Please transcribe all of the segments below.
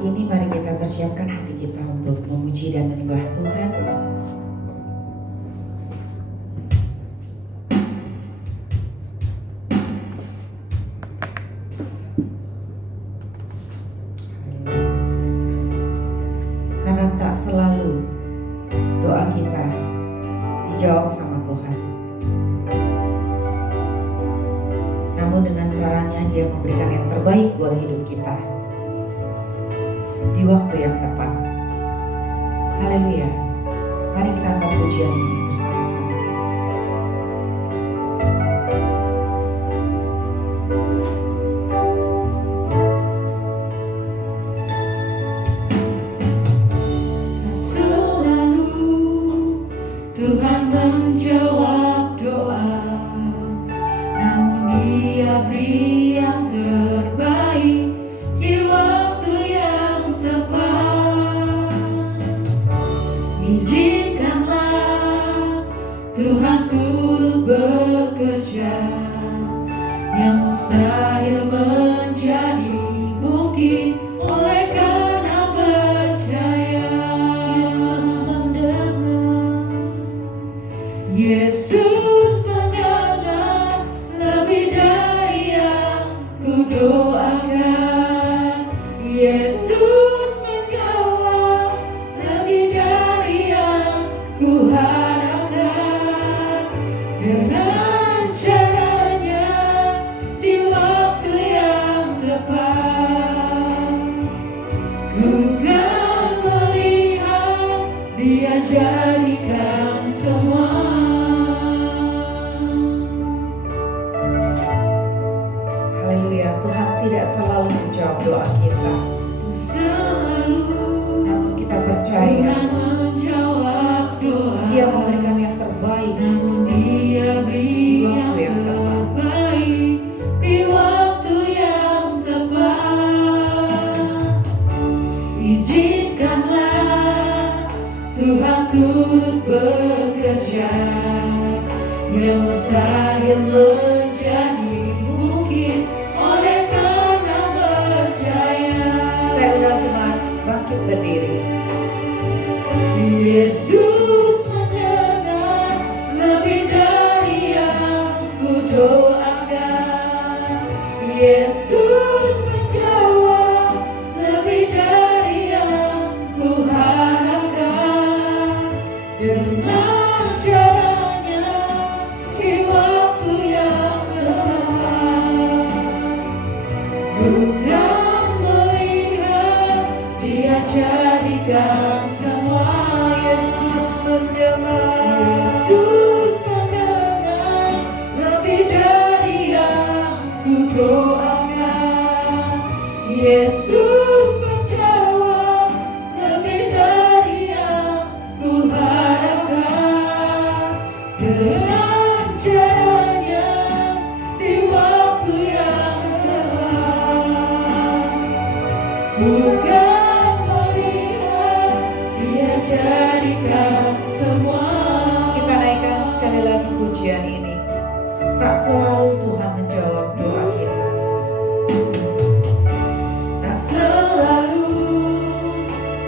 pagi ini mari kita persiapkan hati kita untuk memuji dan menyembah Tuhan. Karena tak selalu doa kita dijawab sama Tuhan. Namun dengan caranya Dia memberikan yang terbaik buat hidup kita di waktu yang tepat. Haleluya. Mari kita angkat pujian ini bersama-sama. Selalu Tuhan menjawab doa, namun Dia beri yang terbaik di waktu yang tepat. Izinkanlah Tuhan turut bekerja, yang mustahil menjadi mungkin oleh karena percaya. Yesus mendengar, Yesus mendengar lebih dari yang kudoakan. Yesus menjawab lebih dari yang kuharapkan. Dengan caranya di waktu yang tepat, ku kan melihat Dia jadikan semua. Haleluya. Tuhan tidak selalu menjawab doa kita, Selalu namun kita percaya Tuhan menjawab doa, Dia memberikan yang terbaik namun Dia beri yang terbaik di waktu yang tepat. Izinkanlah Tuhan turut bekerja, yang mustahil menjadi mungkin oleh karena percaya. Saya undang jemaat bangkit berdiri. Yesus mendengar lebih dari yang kudoakan. Yesus menjawab lebih dari yang kuharapkan. Dengan caranya di waktu yang tepat, bukan melihat Dia jadikan semua. Yesus mendengar, Yesus mendengar lebih dari yang kudoakan. Yesus menjawab lebih dari yang kuharapkan. Dengan caranya di waktu yang tepat, bukan melihat Dia jadikan semua. Kita naikkan sekali lagi pujian ini. Tak selalu Tuhan menjawab doa kita, Tak selalu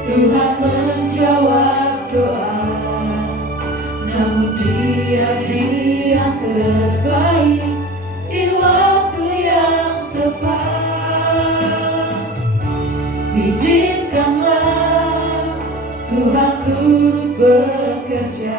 Tuhan menjawab doa, namun Dia beri yang terbaik di waktu yang tepat. Izinkanlah Tuhan turut bekerja,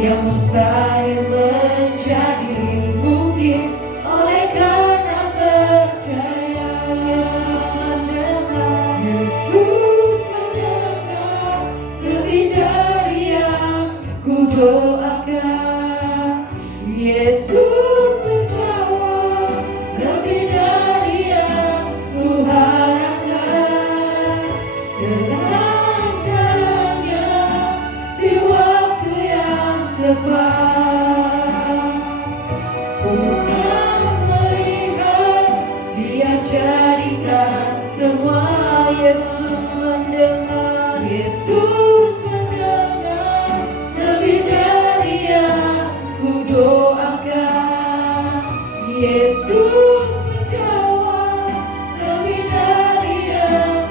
yang mustahil menjadi mungkin oleh karena percaya. Yesus mendengar, Yesus mendengar lebih dari yang kudoakan. Yesus menjawab lebih dari yang kuharapkan. Dengan caranya di waktu yang tepat, bukan melihat Dia jadikan semua. Yesus mendengar, Yesus mendengar lebih dari yang kudoakan. Yesus menjawab lebih dari yang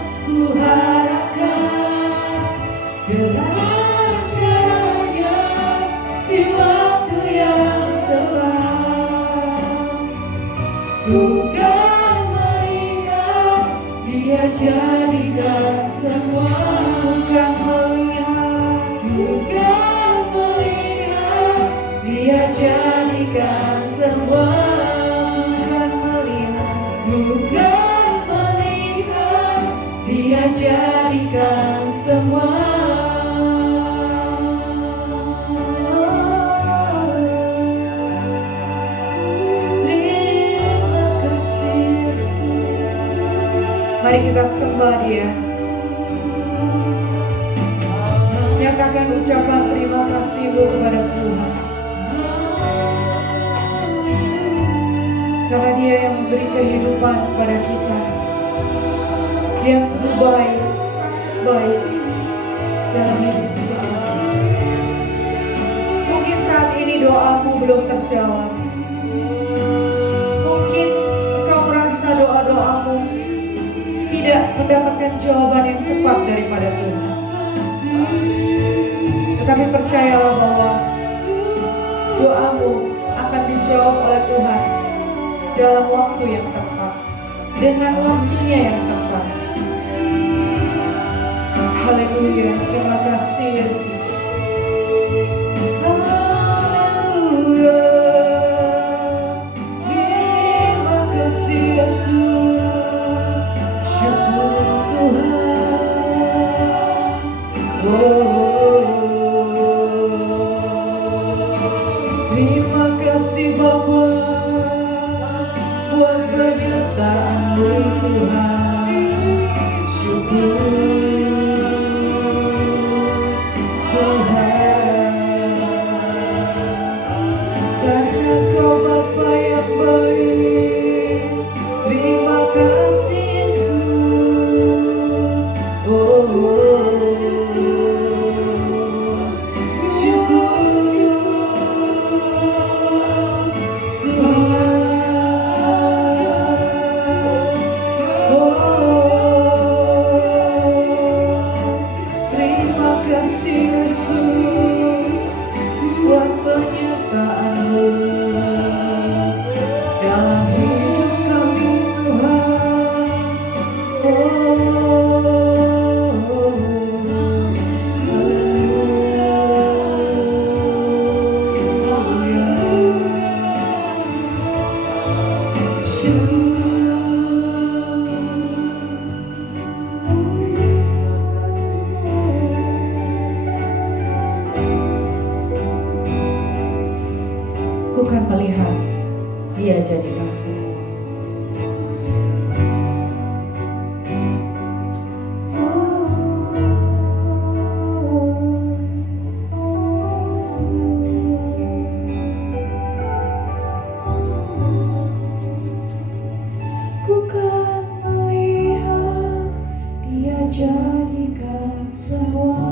Dia jadikan semua. Bukan melihat, Bukan melihat, Dia jadikan semua. bukan melihat, Bukan melihat, Dia jadikan semua. terima kasih Yesus. Mari kita sembah Dia. Nyatakan ucapan terima kasihmu kepada Tuhan. Karena Dia yang memberi kehidupan kepada kita. Dia yang sungguh baik, sangat baik dalam hidup kita. Mungkin saat ini doamu belum terjawab. Mungkin engkau merasa doa-doamu tidak mendapatkan jawaban yang tepat daripada Tuhan. Tetapi percayalah bahwa doamu akan dijawab oleh Tuhan dalam waktu yang tepat, dengan waktunya yang tepat. Haleluya, terima kasih Yesus. Haleluya, terima kasih Yesus. Syukur Tuhan. Terima kasih Bapa buat penyertaan-Mu Tuhan. Syukur Tuhan, karena Kau Bapa yang baik. Terima kasih Yesus. Ku kan melihat Dia jadikan semua. Ku kan melihat Dia jadikan semua.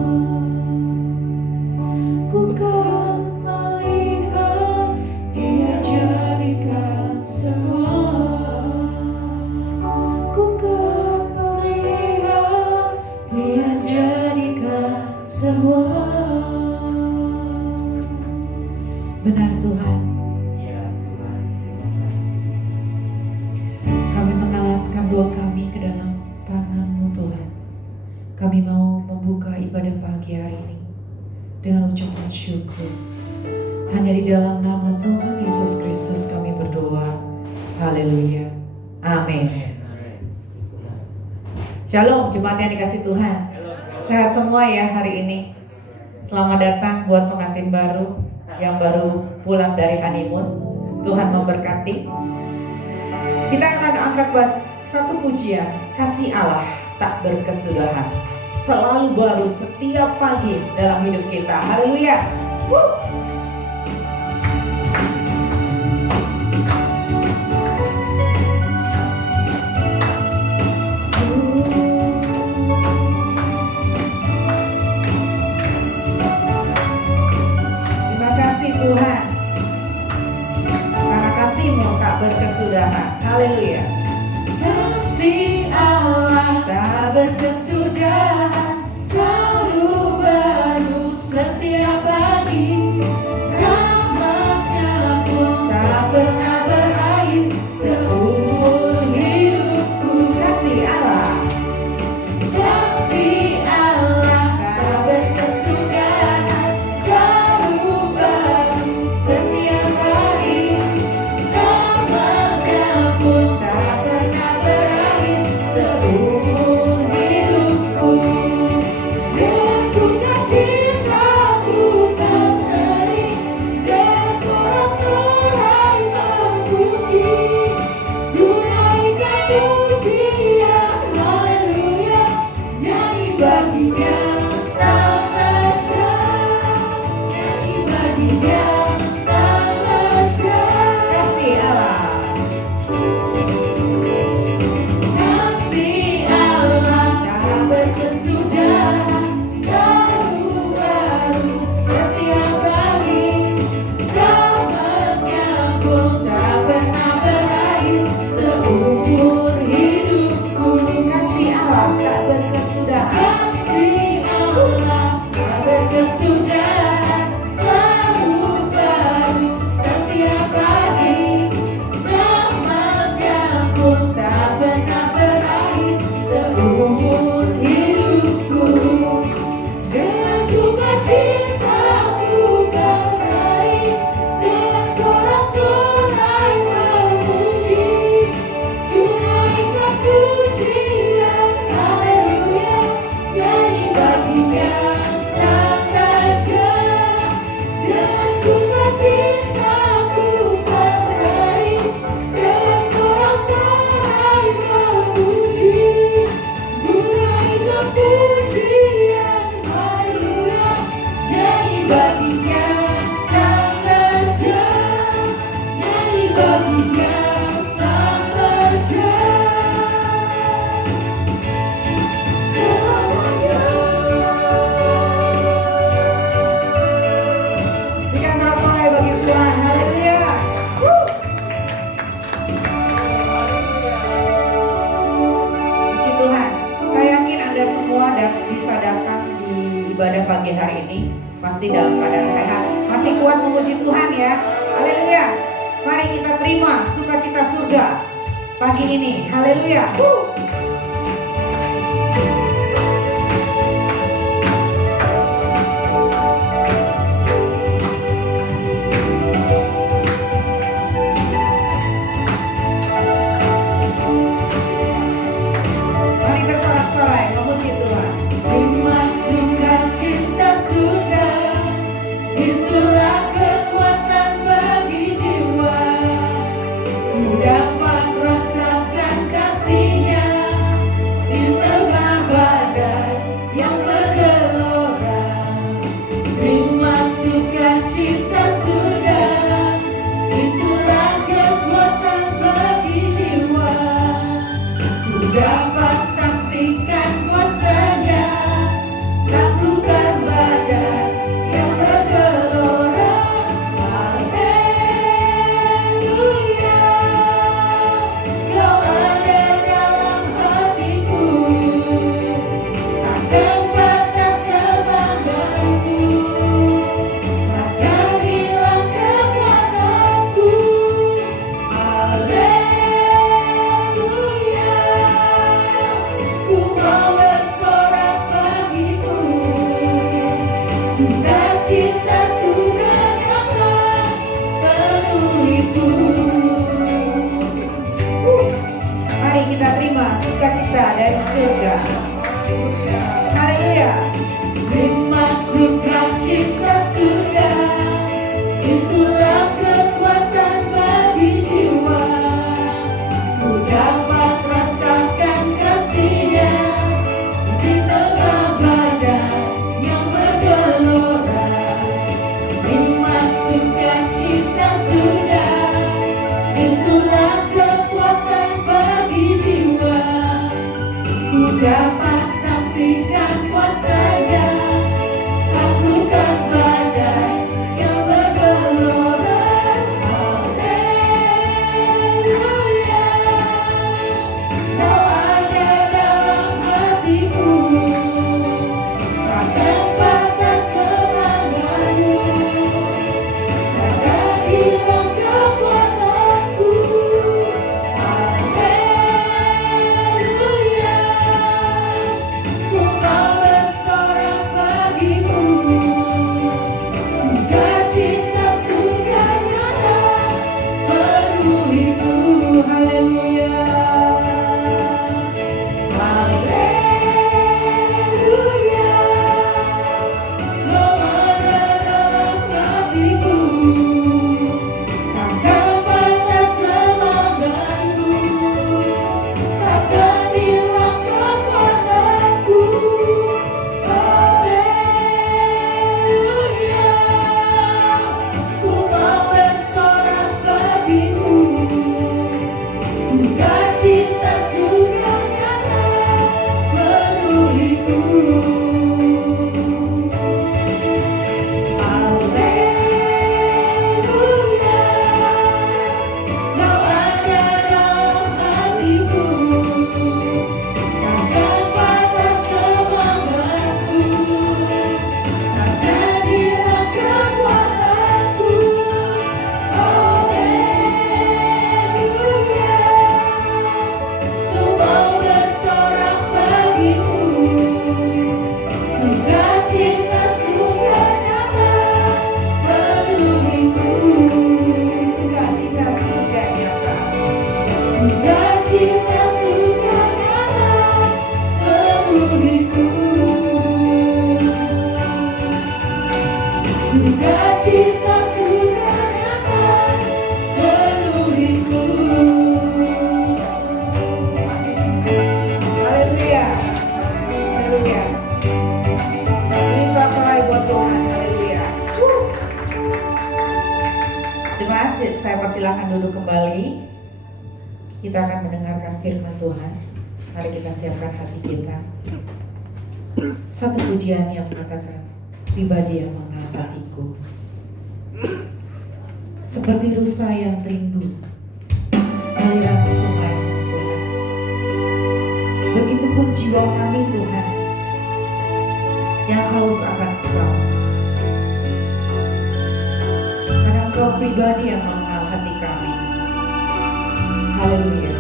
Ku kan melihat Dia jadikan semua. Ku kan melihat Dia jadikan semua. Benar Tuhan, kami mengalaskan doa kami ke dalam tangan-Mu Tuhan. Kami mau membuka ibadah pagi hari ini dengan ucapan syukur. Hanya di dalam nama Tuhan Yesus Kristus kami berdoa. Haleluya. Amin. Shalom jemaat yang dikasih Tuhan. Sehat semua ya hari ini. Selamat datang buat pengantin baru yang baru pulang dari honeymoon. Tuhan memberkati. Kita akan angkat satu pujian, kasih Allah tak berkesudahan, selalu baru setiap pagi dalam hidup kita. Haleluya. Terima kasih Tuhan, karena kasih-Mu tak berkesudahan. Haleluya. Kasih Allah tak berkesudahan, selalu baru setiap pagi. Rahmat-Nya pun tak pernah berakhir seumur hidupku. Kasih Allah, ibadah pagi hari ini pasti dalam keadaan sehat, masih kuat memuji Tuhan ya. Haleluya. Mari kita terima sukacita surga pagi ini. Haleluya. Mari bersorak-sorai memuji Tuhan. Terima sukacita surga, itulah kekuatan bagi jiwa. Ku dapat rasakan kasih-Nya di tengah badai yang bergelora. Terima sukacita surga, itulah kekuatan bagi jiwa. Ku dapat saksikan kuasa-Nya, taklukkan badai yang bergelora. Haleluya, Kau ada dalam hatiku, takkan patah semangatku, takkan hilang kekuatanku. Haleluya, ku mau bersorak bagimu, sukacita surga nyata penuhiku. Mari kita terima sukacita dari surga. Haleluya. Terima sukacita surga, itulah kekuatan bagi jiwa. Ku dapat rasakan kasih-Nya di tengah badai yang bergelora. Terima sukacita surga, itulah kekuatan bagi jiwa. Ku dapat saksikan kuasa-Nya, taklukkan badai yang bergelora. Haleluya, Kau ada dalam hatiku, takkan patah semangatku, takkan hilang kekuatanku. Haleluya, ku mau bersorak bagimu, sukacita surga nyata penuhiku. Haleluya, haleluya, Kau ada dalam hatiku, takkan patah semangatku, takkan hilang kekuatanku. Haleluya, ku mau bersorak bagimu, sukacita surga nyata penuhiku. Haleluya, Kau ada dalam hatiku, takkan patah semangatku, takkan hilang kekuatanku. Haleluya, ku mau bersorak bagimu, sukacita surga nyata penuhiku. Sukacita surga nyata. Sukacita surga nyata penuhiku. Sukacita surga nyata penuhiku. Haleluya. Haleluya. Ini sorak-sorai buat Tuhan. Haleluya. Jemaat, saya persilahkan duduk kembali. Kita akan mendengarkan firman Tuhan. Mari kita siapkan hati kita. Satu pujian yang mengatakan, pribadi yang menghayatiku, seperti rusa yang rindu aliran sungai Tuhan. Begitupun jiwa kami Tuhan, yang haus akan Engkau. Karena Engkau pribadi yang mengenal hati kami. Haleluya.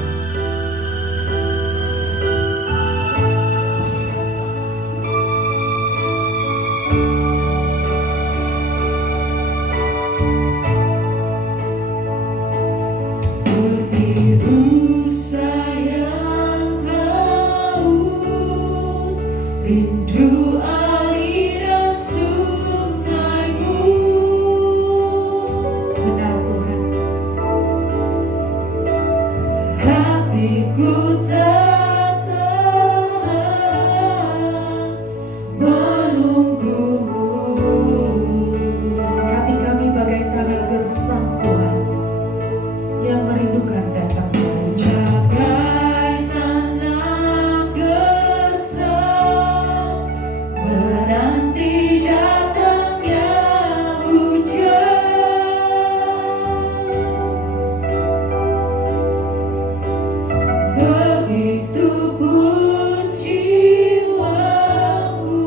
Seperti rusa yang haus, rindu aliran sungaimu. Benar Tuhan. Hatiku tak tahan menunggumu. Hati kami bagai tanah gersang Tuhan, yang merindukan datangnya hujan. Bagai tanah gersang menanti datangnya hujan. Begitu pun jiwaku,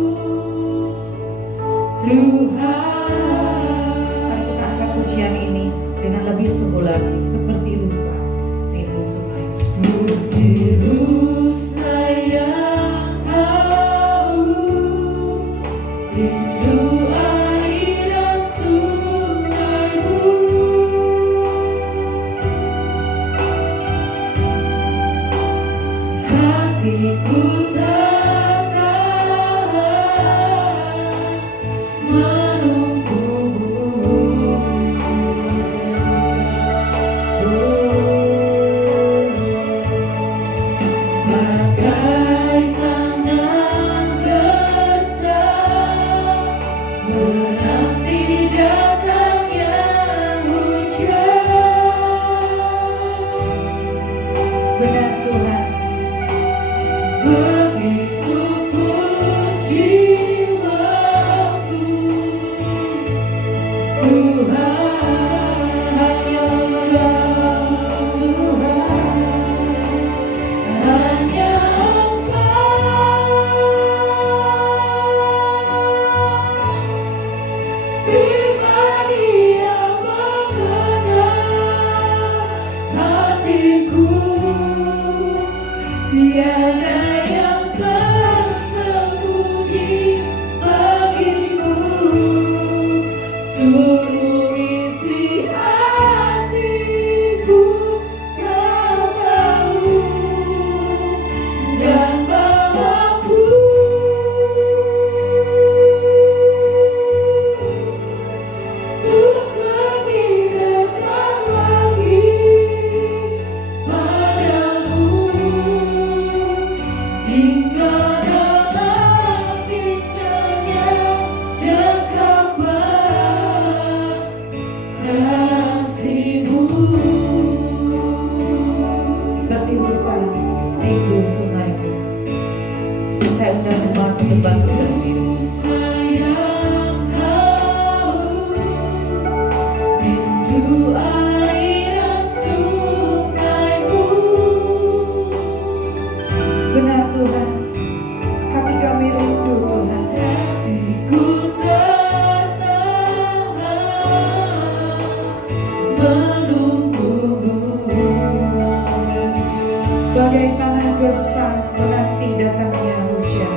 Tuhan. Mari kita angkat pujian ini dengan lebih sungguh lagi, seperti rusa rindu sungai. Seperti rusa yang haus, rindu aliran sungaimu. Hatiku tak tahan menunggumu. Bagai tanah gersang menanti datangnya hujan. Benar Tuhan. Begitu pun jiwaku, Tuhan. Hanya Engkau Tuhan. Hanya Engkau pribadi yang mengenal hatiku. Tiada yang tersembunyi bagimu. Suruh isi hatiku kau tahu, dan bawaku untuk lebih dekat lagi padamu. Hingga dalam fitnahnya dekatlah kasih-Mu. Seperti rusa rindu sungaimu. Saya undang jemaat untuk bangkit berdiri. Sayang haus, rindu aliran sungaimu. Benar Tuhan. Hati kami rindu Tuhan. Hatiku tak tahan menunggumu. Bagai tanah gersang menanti datangnya hujan.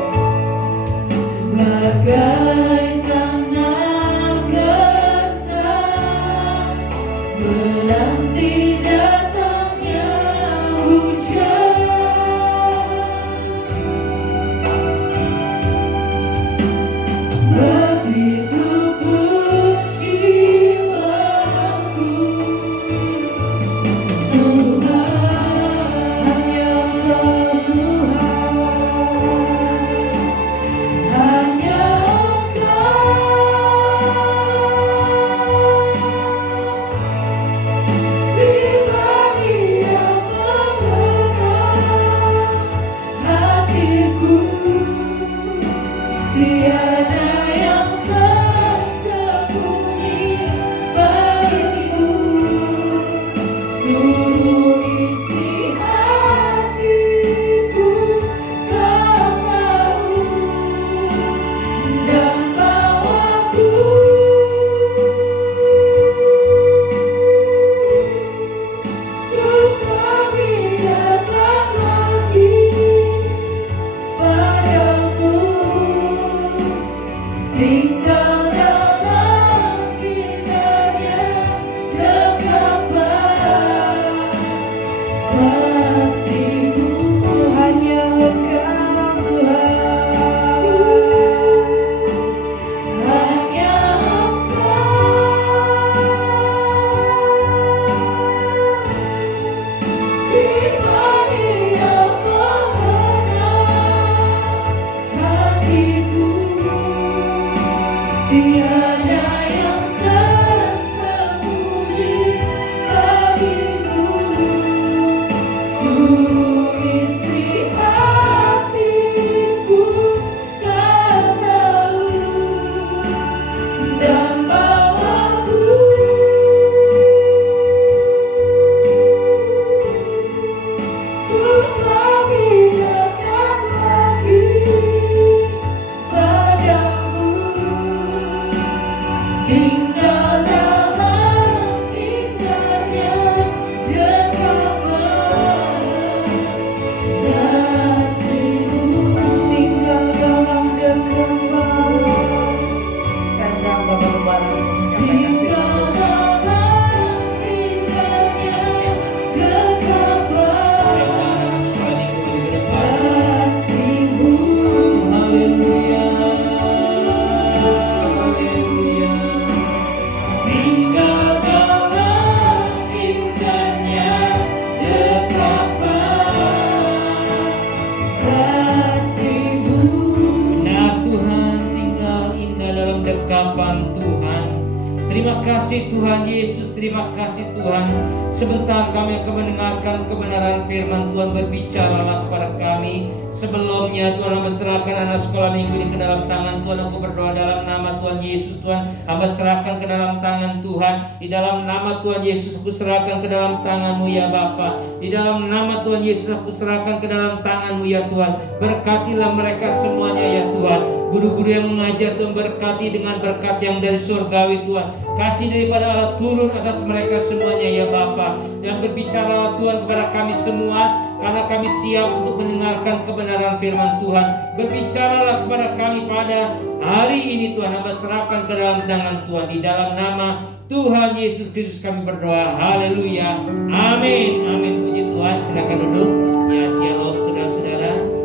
Terima kasih Tuhan Yesus, terima kasih Tuhan. Sebentar kami akan mendengarkan kebenaran firman Tuhan. Berbicaralah kepada kami. Sebelumnya Tuhan, hamba serahkan anak sekolah minggu ini ke dalam tangan Tuhan. Aku berdoa dalam nama Tuhan Yesus Tuhan. Hamba serahkan ke dalam tangan Tuhan. Di dalam nama Tuhan Yesus aku serahkan ke dalam tangan-Mu ya Bapa. Di dalam nama Tuhan Yesus aku serahkan ke dalam tangan-Mu ya Tuhan. Berkatilah mereka semuanya ya Tuhan. Guru-guru yang mengajar Tuhan, berkati dengan berkat yang dari surgawi Tuhan. Kasih daripada Allah turun atas mereka semuanya ya Bapa. Dan berbicaralah Tuhan kepada kami semua, karena kami siap untuk mendengarkan kebenaran firman Tuhan. Berbicaralah kepada kami pada hari ini Tuhan. Hamba serahkan ke dalam tangan Tuhan. Di dalam nama Tuhan Yesus Kristus kami berdoa. Haleluya. Amin. Amin. Puji Tuhan. Silakan duduk. Ya, shalom saudara-saudara.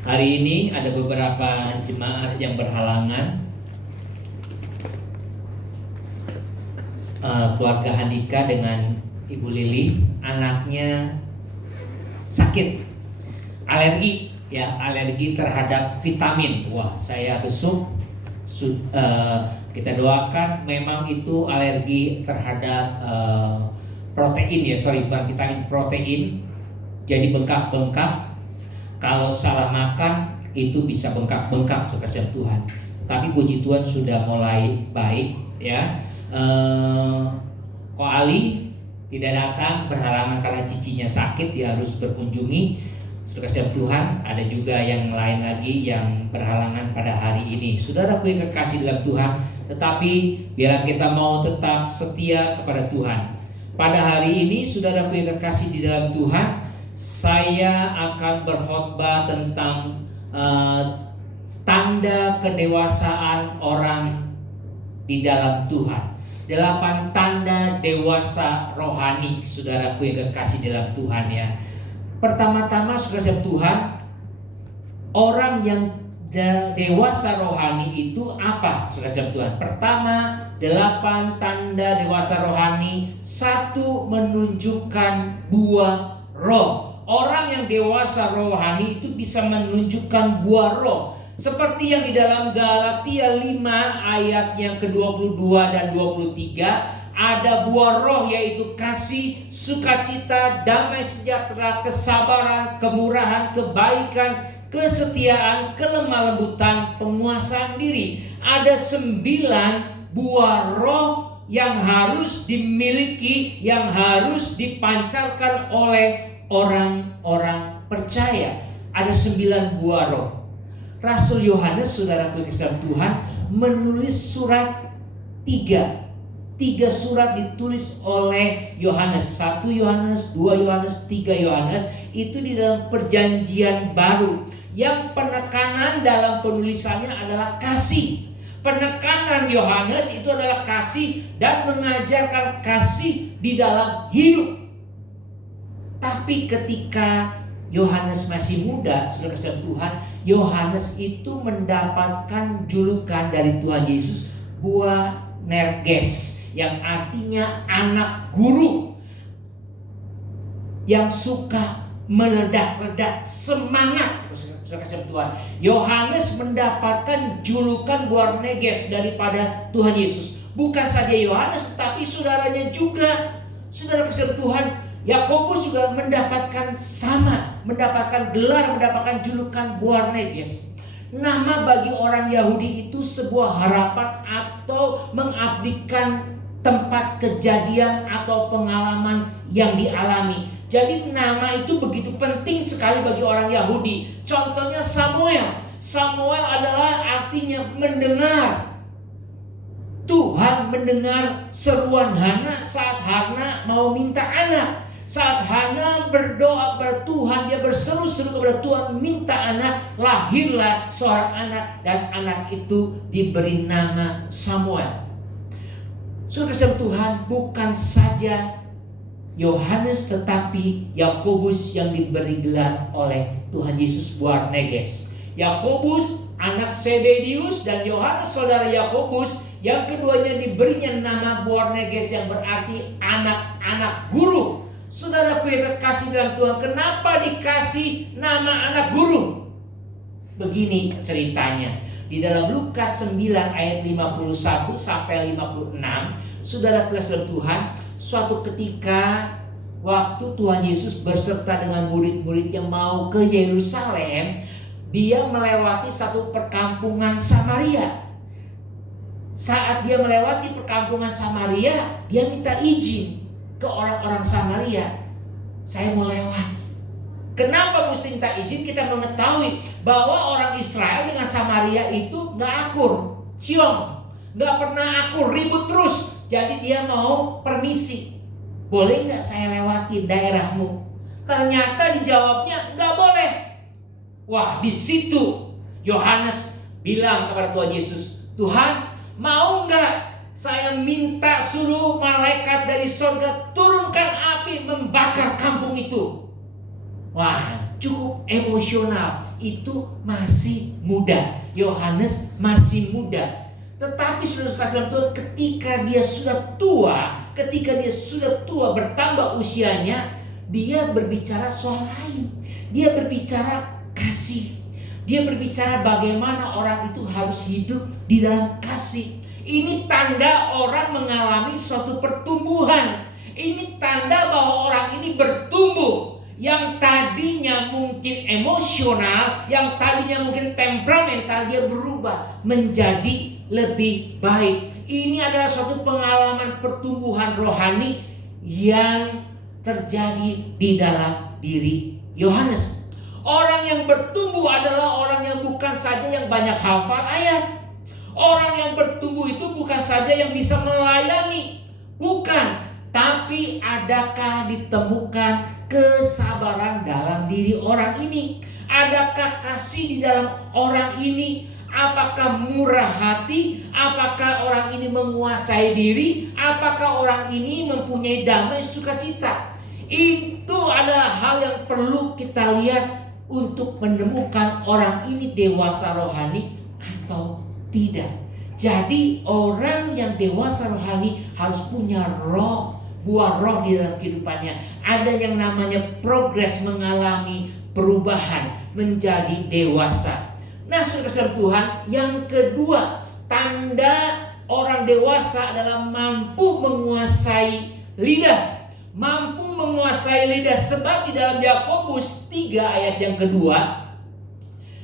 Hari ini ada beberapa jemaat yang berhalangan. Keluarga Handika dengan Ibu Lili, anaknya sakit, alergi terhadap vitamin. Wah, saya besuk. Kita doakan, memang itu alergi terhadap protein bukan vitamin, protein. Jadi bengkak-bengkak. Kalau salah makan itu bisa bengkak-bengkak, saudara Tuhan. Tapi puji Tuhan sudah mulai baik ya. Ko Ali tidak datang, berhalangan karena cicinya sakit, dia harus berkunjungi. Saudara Tuhan, ada juga yang lain lagi yang berhalangan pada hari ini. Saudaraku yang kekasih dalam Tuhan, tetapi biarlah kita mau tetap setia kepada Tuhan. Pada hari ini, saudaraku yang kekasih di dalam Tuhan, saya akan berkhotbah tentang tanda kedewasaan orang di dalam Tuhan. 8 tanda dewasa rohani, saudaraku yang kekasih dalam Tuhan ya. Pertama-tama saudara Tuhan, orang yang dewasa rohani itu apa, saudara Tuhan? Pertama, 8 tanda dewasa rohani. 1, menunjukkan buah roh. Orang yang dewasa rohani itu bisa menunjukkan buah roh. Seperti yang di dalam Galatia 5 ayat yang ke-22 dan 23. Ada buah roh, yaitu kasih, sukacita, damai sejahtera, kesabaran, kemurahan, kebaikan, kesetiaan, kelemah lembutan, penguasaan diri. Ada 9 buah roh yang harus dimiliki, yang harus dipancarkan oleh orang-orang percaya. Ada 9 buah roh. Rasul Yohanes, saudaraku yang Tuhan, menulis surat 3 surat ditulis oleh Yohanes. 1 Yohanes, 2 Yohanes, 3 Yohanes. Itu di dalam perjanjian baru. Yang penekanan dalam penulisannya adalah kasih. Penekanan Yohanes itu adalah kasih dan mengajarkan kasih di dalam hidup. Tapi ketika Yohanes masih muda, saudara Tuhan, Yohanes itu mendapatkan julukan dari Tuhan Yesus, Boanerges, yang artinya anak guru, yang suka meledak-ledak semangat, saudara Tuhan. Yohanes mendapatkan julukan Boanerges daripada Tuhan Yesus. Bukan saja Yohanes, tetapi saudaranya juga, saudara Tuhan. Yakobus juga mendapatkan gelar, mendapatkan julukan Boanerges. Nama bagi orang Yahudi itu sebuah harapan atau mengabdikan tempat kejadian atau pengalaman yang dialami. Jadi nama itu begitu penting sekali bagi orang Yahudi. Contohnya Samuel. Samuel adalah artinya mendengar. Tuhan mendengar seruan Hana saat Hana mau minta anak. Saat Hana berdoa kepada Tuhan, dia berseru-seru kepada Tuhan minta anak, lahirlah seorang anak, dan anak itu diberi nama Samuel. Saudara Tuhan, bukan saja Yohanes tetapi Yakobus yang diberi gelar oleh Tuhan Yesus Boanerges. Yakobus anak Zebedius dan Yohanes saudara Yakobus, yang keduanya diberinya nama Boanerges yang berarti anak-anak guru. Saudaraku yang kekasih dalam Tuhan, kenapa dikasih nama anak guru? Begini ceritanya. Di dalam Lukas 9 ayat 51 sampai 56, saudara saudara Tuhan, suatu ketika waktu Tuhan Yesus berserta dengan murid-muridnya mau ke Yerusalem, dia melewati satu perkampungan Samaria. Saat dia melewati perkampungan Samaria, dia minta izin ke orang-orang Samaria. Saya mau lewat. Kenapa mesti minta izin? Kita mengetahui bahwa orang Israel dengan Samaria itu gak akur, ciong, gak pernah akur, ribut terus. Jadi dia mau permisi, boleh gak saya lewati daerahmu? Ternyata dijawabnya gak boleh. Wah, di situ Yohanes bilang kepada Tuhan Yesus, Tuhan, mau gak saya minta suruh malaikat dari surga turunkan api membakar kampung itu? Wah, cukup emosional. Itu masih muda. Yohanes masih muda. Tetapi saudara-saudara Tuhan, ketika dia sudah tua, bertambah usianya, dia berbicara soal lain. Dia berbicara kasih. Dia berbicara bagaimana orang itu harus hidup di dalam kasih. Ini tanda orang mengalami suatu pertumbuhan. Ini tanda bahwa orang ini bertumbuh. Yang tadinya mungkin emosional, yang tadinya mungkin temperamental, dia berubah menjadi lebih baik. Ini adalah suatu pengalaman pertumbuhan rohani yang terjadi di dalam diri Yohanes. Orang yang bertumbuh adalah orang yang bukan saja yang banyak hafal ayat. Orang yang bertumbuh itu bukan saja yang bisa melayani, bukan, tapi adakah ditemukan kesabaran dalam diri orang ini? Adakah kasih di dalam orang ini? Apakah murah hati? Apakah orang ini menguasai diri? Apakah orang ini mempunyai damai sukacita? Itu adalah hal yang perlu kita lihat untuk menemukan orang ini dewasa rohani atau tidak. Jadi orang yang dewasa rohani harus punya roh, buah roh di dalam kehidupannya. Ada yang namanya progres, mengalami perubahan menjadi dewasa. Nah, saudara-saudara Tuhan, yang kedua, tanda orang dewasa adalah mampu menguasai lidah. Mampu menguasai lidah, sebab di dalam Yakobus 3 ayat yang kedua,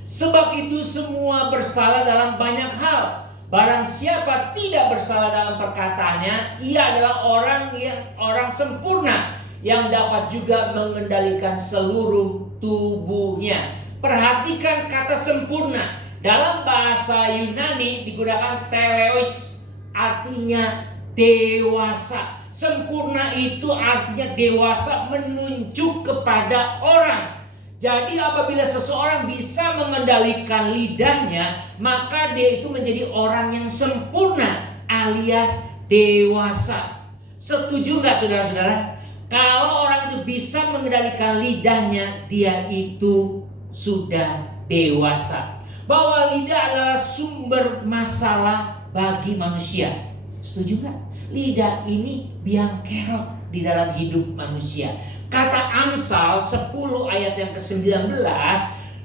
sebab itu semua bersalah dalam banyak hal. Barang siapa tidak bersalah dalam perkataannya, ia adalah orang sempurna yang dapat juga mengendalikan seluruh tubuhnya. Perhatikan kata sempurna. Dalam bahasa Yunani digunakan teleos, artinya dewasa. Sempurna itu artinya dewasa, menunjuk kepada orang. Jadi apabila seseorang bisa mengendalikan lidahnya, maka dia itu menjadi orang yang sempurna alias dewasa. Setuju nggak saudara-saudara? Kalau orang itu bisa mengendalikan lidahnya, dia itu sudah dewasa. Bahwa lidah adalah sumber masalah bagi manusia. Setuju nggak? Lidah ini biang kerok di dalam hidup manusia. Kata Amsal 10 ayat yang ke-19,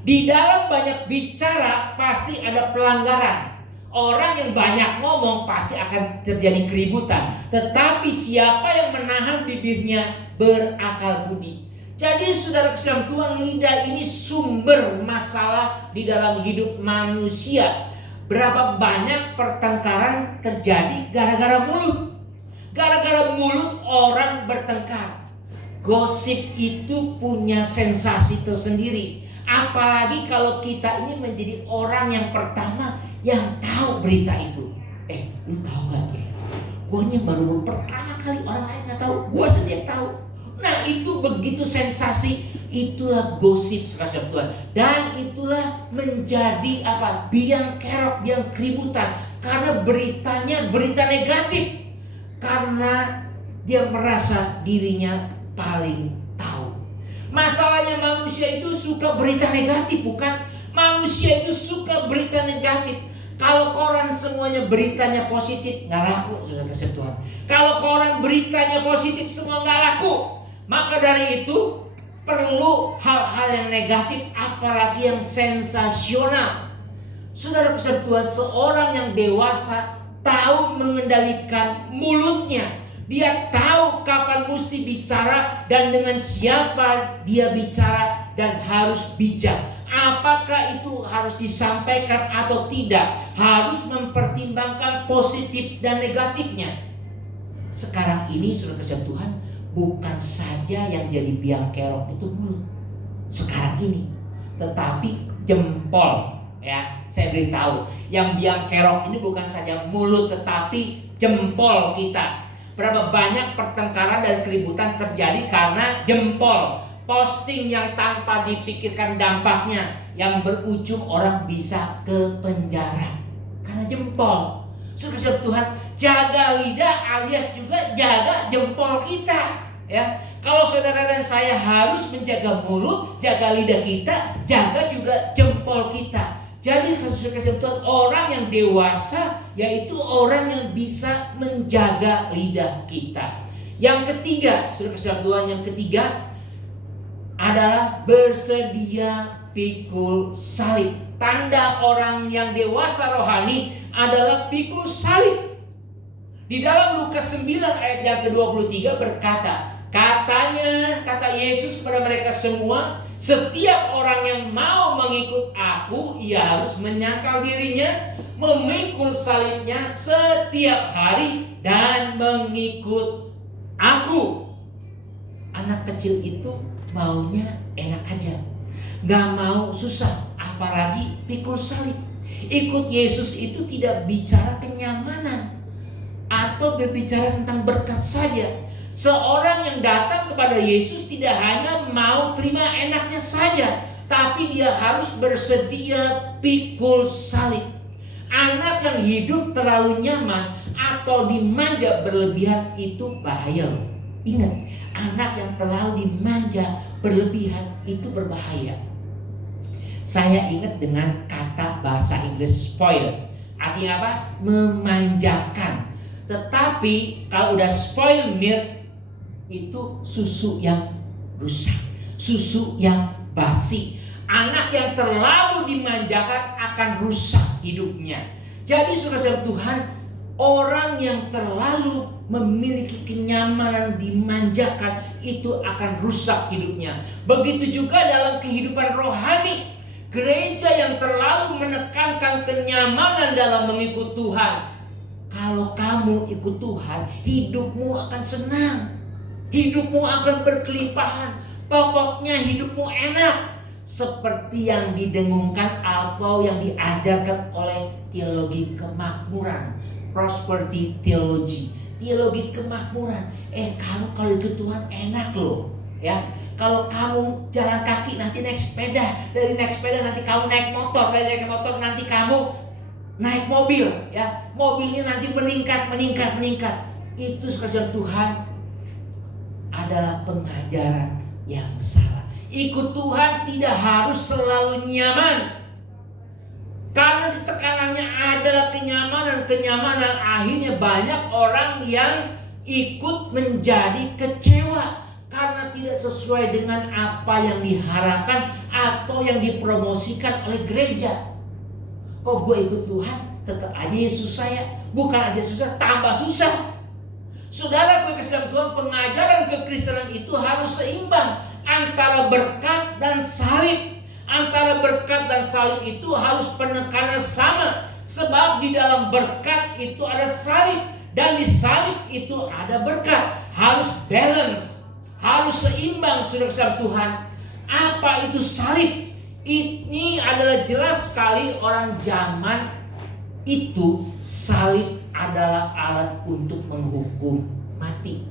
di dalam banyak bicara pasti ada pelanggaran. Orang yang banyak ngomong pasti akan terjadi keributan. Tetapi siapa yang menahan bibirnya berakal budi. Jadi saudara-saudara Tuhan, lidah ini sumber masalah di dalam hidup manusia. Berapa banyak pertengkaran terjadi gara-gara mulut. Gara-gara mulut orang bertengkar. Gosip itu punya sensasi tersendiri. Apalagi kalau kita ini menjadi orang yang pertama yang tahu berita itu. Lu tahu gak dia? Gua ini baru pertama kali, orang lain gak tahu, gua sendiri tahu. Nah, itu begitu sensasi. Itulah gosip, saudara Tuhan. Dan itulah menjadi biang kerok, biang keributan. Karena beritanya berita negatif. Karena dia merasa dirinya paling tahu. Masalahnya manusia itu suka berita negatif, bukan? Manusia itu suka berita negatif. Kalau koran semuanya beritanya positif, nggak laku, saudara Tuhan. Kalau koran beritanya positif semua nggak laku. Maka dari itu perlu hal-hal yang negatif, apalagi yang sensasional. Saudara kasih Tuhan, seorang yang dewasa tahu mengendalikan mulutnya. Dia tahu kapan mesti bicara dan dengan siapa dia bicara dan harus bijak. Apakah itu harus disampaikan atau tidak, harus mempertimbangkan positif dan negatifnya. Sekarang ini saudara kasih Tuhan, bukan saja yang jadi biang kerok itu mulut sekarang ini, tetapi jempol. Ya, saya beritahu, yang biang kerok ini bukan saja mulut tetapi jempol kita. Berapa banyak pertengkaran dan keributan terjadi karena jempol. Posting yang tanpa dipikirkan dampaknya, yang berujung orang bisa ke penjara karena jempol. Saudara Tuhan, jaga lidah alias juga jaga jempol kita. Ya, kalau saudara dan saya harus menjaga mulut, jaga lidah kita, jaga juga jempol kita. Jadi Tuhan, orang yang dewasa yaitu orang yang bisa menjaga lidah kita. Yang ketiga, saudara Tuhan, yang ketiga adalah bersedia pikul salib. Tanda orang yang dewasa rohani adalah pikul salib. Di dalam Lukas 9 ayat yang ke-23 berkata, kata Yesus kepada mereka semua, setiap orang yang mau mengikut aku, ia harus menyangkal dirinya, memikul salibnya setiap hari dan mengikut aku. Anak kecil itu maunya enak aja, gak mau susah, apalagi pikul salib. Ikut Yesus itu tidak bicara kenyamanan atau berbicara tentang berkat saja. Seorang yang datang kepada Yesus tidak hanya mau terima enaknya saja, tapi dia harus bersedia pikul salib. Anak yang hidup terlalu nyaman atau dimanja berlebihan itu bahaya. Ingat, anak yang terlalu dimanja berlebihan itu berbahaya. Saya ingat dengan kata bahasa Inggris spoil. Artinya apa? Memanjakan. Tetapi kalau udah spoil milk, itu susu yang rusak, susu yang basi. Anak yang terlalu dimanjakan akan rusak hidupnya. Jadi saudara Tuhan, orang yang terlalu memiliki kenyamanan dimanjakan itu akan rusak hidupnya. Begitu juga dalam kehidupan rohani. Gereja yang terlalu menekankan kenyamanan dalam mengikut Tuhan, kalau kamu ikut Tuhan, hidupmu akan senang, hidupmu akan berkelimpahan, pokoknya hidupmu enak. Seperti yang didengungkan atau yang diajarkan oleh teologi kemakmuran, prosperity theology, teologi kemakmuran. Kamu kalau ikut Tuhan enak loh, ya. Kalau kamu jalan kaki nanti naik sepeda, dari naik sepeda nanti kamu naik motor, dari naik motor nanti kamu naik mobil, ya. Mobilnya nanti meningkat. Itu sekalian Tuhan adalah pengajaran yang salah. Ikut Tuhan tidak harus selalu nyaman. Karena tekanannya adalah kenyamanan, akhirnya banyak orang yang ikut menjadi kecewa karena tidak sesuai dengan apa yang diharapkan atau yang dipromosikan oleh gereja. Kok gue ikut Tuhan tetap aja Yesus saya, bukan aja susah, tambah susah. Saudara, gue kasih Tuhan, pengajaran kekristenan itu harus seimbang antara berkat dan salib. Antara berkat dan salib itu harus penekanan sama. Sebab di dalam berkat itu ada salib, dan di salib itu ada berkat. Harus balance, harus seimbang, saudara Tuhan. Apa itu salib? Ini adalah jelas sekali orang zaman itu, salib adalah alat untuk menghukum mati.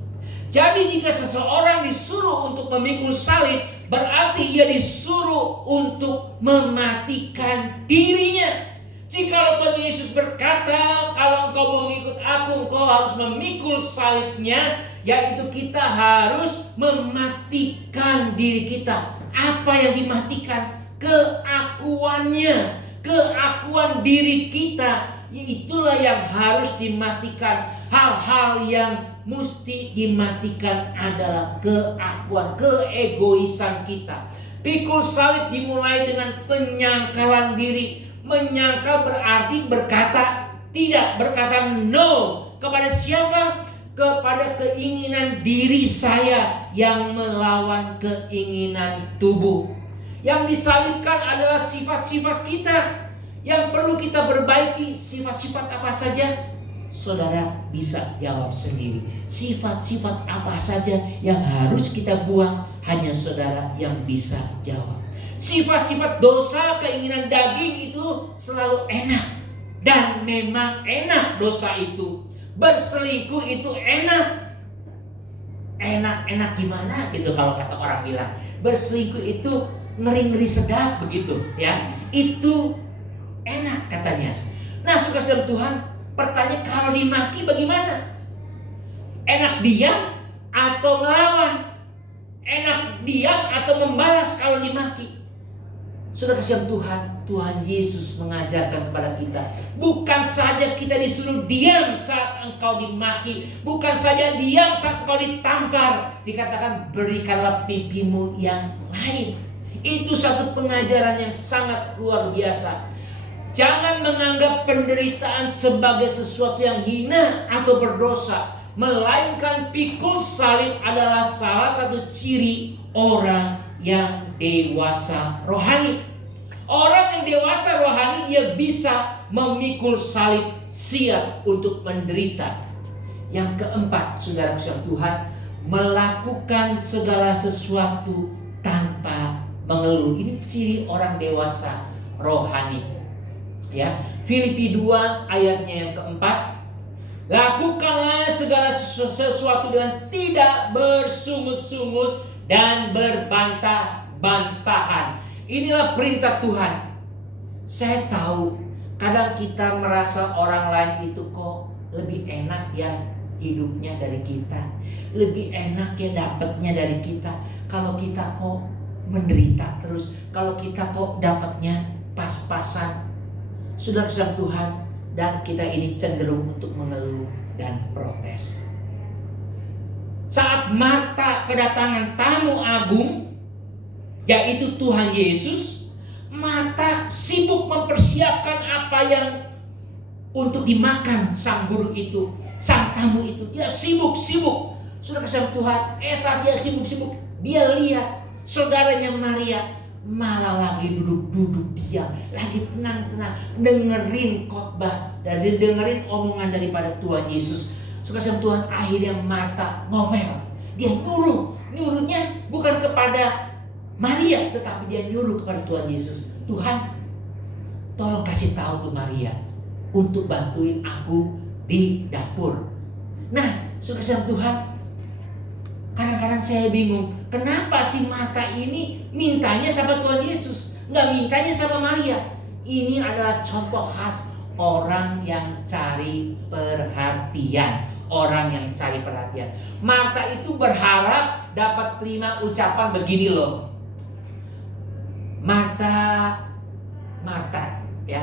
Jadi jika seseorang disuruh untuk memikul salib, berarti ia disuruh untuk mematikan dirinya. Jika Tuhan Yesus berkata, kalau engkau mau mengikut aku, engkau harus memikul salibnya, yaitu kita harus mematikan diri kita. Apa yang dimatikan? Keakuannya, keakuan diri kita, itulah yang harus dimatikan. Hal-hal yang mesti dimatikan adalah keakuan, keegoisan kita. Pikul salib dimulai dengan penyangkalan diri. Menyangkal berarti berkata tidak, berkata no. Kepada siapa? Kepada keinginan diri saya yang melawan keinginan tubuh. Yang disalibkan adalah sifat-sifat kita yang perlu kita perbaiki. Sifat-sifat apa saja? Saudara bisa jawab sendiri. Sifat-sifat apa saja yang harus kita buang? Hanya saudara yang bisa jawab. Sifat-sifat dosa, keinginan daging itu selalu enak. Dan memang enak dosa itu. Berselingkuh itu enak. Enak-enak gimana gitu kalau kata orang bilang. Berselingkuh itu ngeri-ngeri sedap begitu ya. Itu enak katanya. Nah, saudara Tuhan, pertanyaan kalau dimaki bagaimana? Enak diam atau melawan? Enak diam atau membalas kalau dimaki? Saudara kasih Tuhan, Tuhan Yesus mengajarkan kepada kita, bukan saja kita disuruh diam saat engkau dimaki, bukan saja diam saat engkau ditampar. Dikatakan berikanlah pipimu yang lain. Itu satu pengajaran yang sangat luar biasa. Jangan menganggap penderitaan sebagai sesuatu yang hina atau berdosa, melainkan pikul salib adalah salah satu ciri orang yang dewasa rohani. Orang yang dewasa rohani, dia bisa memikul salib, siap untuk menderita. Yang keempat, saudara kasih Tuhan, melakukan segala sesuatu tanpa mengeluh. Ini ciri orang dewasa rohani. Ya, Filipi 2 ayatnya yang keempat, lakukanlah segala sesuatu dengan tidak bersungut-sungut dan berbantah-bantahan. Inilah perintah Tuhan. Saya tahu kadang kita merasa orang lain itu kok lebih enak ya hidupnya dari kita, lebih enak ya dapatnya dari kita. Kalau kita kok menderita terus, kalau kita kok dapatnya pas-pasan. Saudara kasih Tuhan, dan kita ini cenderung untuk mengeluh dan protes. Saat Marta kedatangan tamu agung, yaitu Tuhan Yesus, Marta sibuk mempersiapkan apa yang untuk dimakan sang guru itu, sang tamu itu. Dia sibuk. Sudah kasih Tuhan, saat dia sibuk, dia lihat saudaranya Maria malah lagi duduk diam, lagi tenang-tenang dengerin khotbah dan dengerin omongan daripada Tuhan Yesus. Sudah kasih Tuhan, akhirnya Marta ngomel. Dia nyuruhnya bukan kepada Maria, tetapi dia nyuruh kepada Tuhan Yesus. Tuhan, tolong kasih tahu tuh Maria untuk bantuin aku di dapur. Nah, saudara Tuhan, kadang-kadang saya bingung, kenapa si Marta ini mintanya sama Tuhan Yesus, nggak mintanya sama Maria? Ini adalah contoh khas orang yang cari perhatian. Marta itu berharap dapat terima ucapan begini loh. Marta, ya,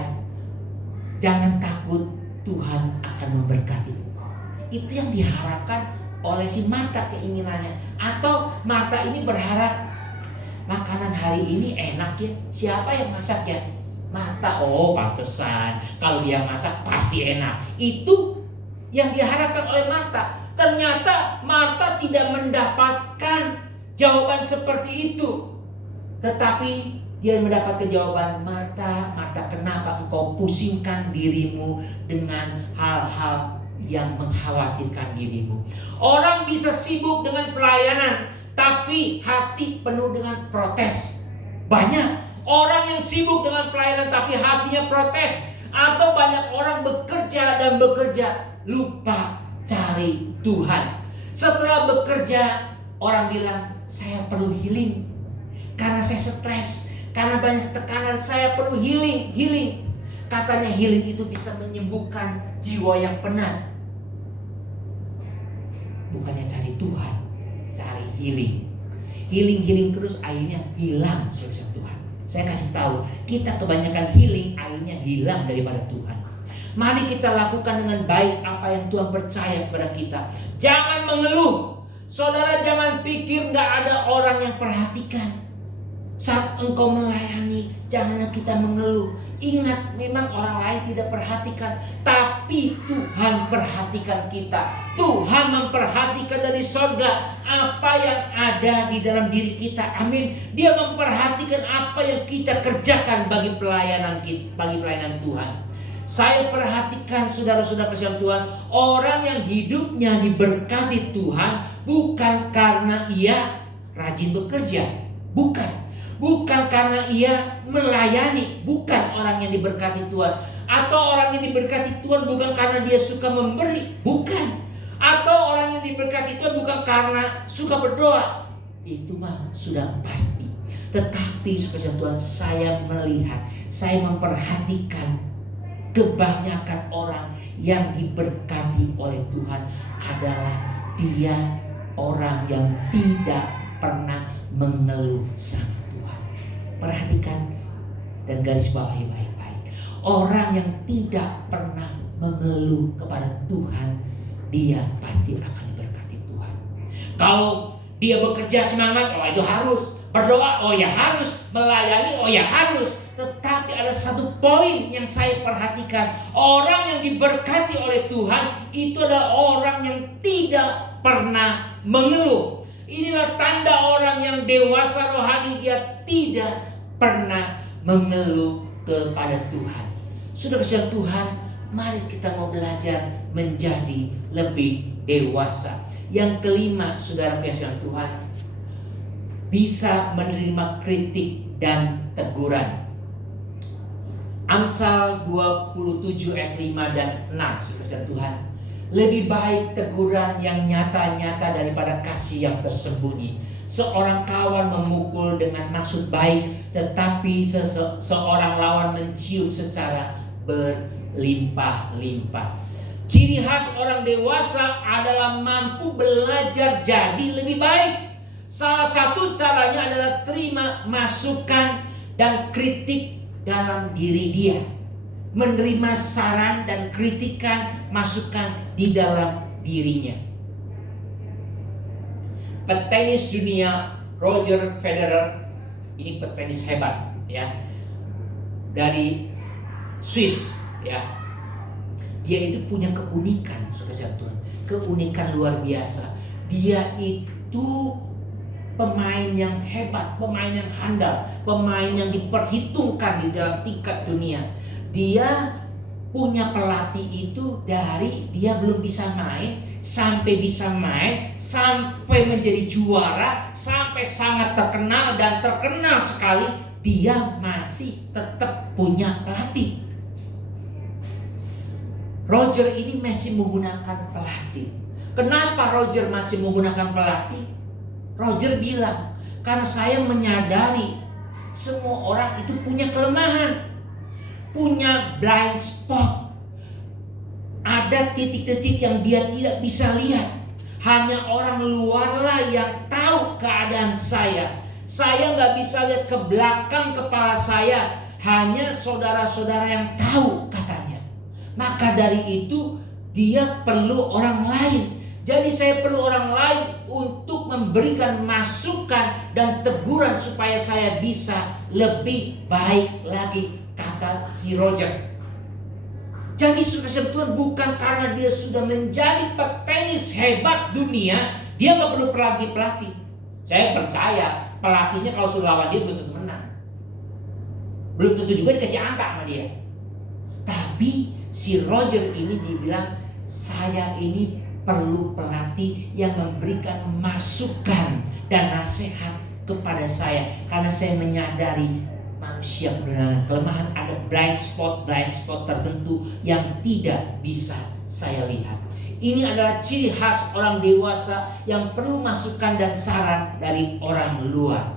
jangan takut, Tuhan akan memberkati engkau. Itu yang diharapkan oleh si Marta keinginannya. Atau Marta ini berharap makanan hari ini enak ya. Siapa yang masak ya? Marta. Oh, pantesan kalau dia masak pasti enak. Itu yang diharapkan oleh Marta. Ternyata Marta tidak mendapatkan jawaban seperti itu. Tetapi dia mendapatkan jawaban, Marta, kenapa engkau pusingkan dirimu dengan hal-hal yang mengkhawatirkan dirimu? Orang bisa sibuk dengan pelayanan, tapi hati penuh dengan protes. Banyak orang yang sibuk dengan pelayanan, tapi hatinya protes. Atau banyak orang bekerja, lupa cari Tuhan. Setelah bekerja, orang bilang, saya perlu healing karena saya stres, karena banyak tekanan, saya perlu healing. Katanya healing itu bisa menyembuhkan jiwa yang penat. Bukannya cari Tuhan, cari healing. Healing terus akhirnya hilang, saudara Tuhan. Saya kasih tahu, kita kebanyakan healing akhirnya hilang daripada Tuhan. Mari kita lakukan dengan baik apa yang Tuhan percaya kepada kita. Jangan mengeluh. Saudara, jangan pikir gak ada orang yang perhatikan. Saat engkau melayani, janganlah kita mengeluh. Ingat, memang orang lain tidak perhatikan, tapi Tuhan perhatikan kita. Tuhan memperhatikan dari surga apa yang ada di dalam diri kita. Amin. Dia memperhatikan apa yang kita kerjakan bagi pelayanan Tuhan. Saya perhatikan saudara-saudara kasihan Tuhan, orang yang hidupnya diberkati Tuhan bukan karena ia rajin bekerja, bukan karena ia melayani, bukan orang yang diberkati Tuhan. Atau orang yang diberkati Tuhan bukan karena dia suka memberi, bukan. Atau orang yang diberkati Tuhan bukan karena suka berdoa, itu mah sudah pasti. Tetapi supaya Tuhan, saya melihat, saya memperhatikan kebanyakan orang yang diberkati oleh Tuhan adalah dia orang yang tidak pernah mengeluh sama Tuhan. Perhatikan dan garis bawahi baik-baik. Orang yang tidak pernah mengeluh kepada Tuhan, dia pasti akan diberkati Tuhan. Kalau dia bekerja semangat, oh itu harus. Berdoa, oh ya harus. Melayani, oh ya harus. Tetapi ada satu poin yang saya perhatikan. Orang yang diberkati oleh Tuhan itu adalah orang yang tidak pernah mengeluh. Inilah tanda orang yang dewasa rohani, dia tidak pernah mengeluh kepada Tuhan. Sudah bersama Tuhan, mari kita mau belajar menjadi lebih dewasa. Yang kelima, saudara kasihan Tuhan, bisa menerima kritik dan teguran. Amsal 27 ayat 5 dan 6, saudara Tuhan. Lebih baik teguran yang nyata-nyata daripada kasih yang tersembunyi. Seorang kawan memukul dengan maksud baik, tetapi seorang lawan mencium secara berlimpah-limpah. Ciri khas orang dewasa adalah mampu belajar jadi lebih baik. Salah satu caranya adalah terima masukan dan kritik dalam diri dia. Menerima saran dan kritikan, masukan di dalam dirinya. Petenis dunia Roger Federer, ini petenis hebat ya, dari Swiss ya. Dia itu punya keunikan, saudara Tuhan, keunikan luar biasa. Dia itu pemain yang hebat, pemain yang handal, pemain yang diperhitungkan di dalam tingkat dunia. Dia punya pelatih itu dari dia belum bisa main sampai bisa main, sampai menjadi juara, sampai sangat terkenal dan terkenal sekali, dia masih tetap punya pelatih. Roger ini masih menggunakan pelatih. Kenapa Roger masih menggunakan pelatih? Roger bilang, karena saya menyadari semua orang itu punya kelemahan, punya blind spot. Ada titik-titik yang dia tidak bisa lihat. Hanya orang luarlah yang tahu keadaan saya. Saya gak bisa lihat ke belakang kepala saya. Hanya saudara-saudara yang tahu katanya. Maka dari itu dia perlu orang lain. Jadi saya perlu orang lain untuk memberikan masukan dan teguran supaya saya bisa lebih baik lagi, kata si Roger. Jadi saudara Tuhan, bukan karena dia sudah menjadi petenis hebat dunia, dia gak perlu pelatih. Saya percaya pelatihnya kalau suruh lawan dia belum tentu menang. Belum tentu juga dikasih angka sama dia. Tapi si Roger ini dibilang, saya ini perlu pelatih yang memberikan masukan dan nasihat kepada saya. Karena saya menyadari manusia kelemahan, ada blind spot tertentu yang tidak bisa saya lihat. Ini adalah ciri khas orang dewasa yang perlu masukan dan saran dari orang luar.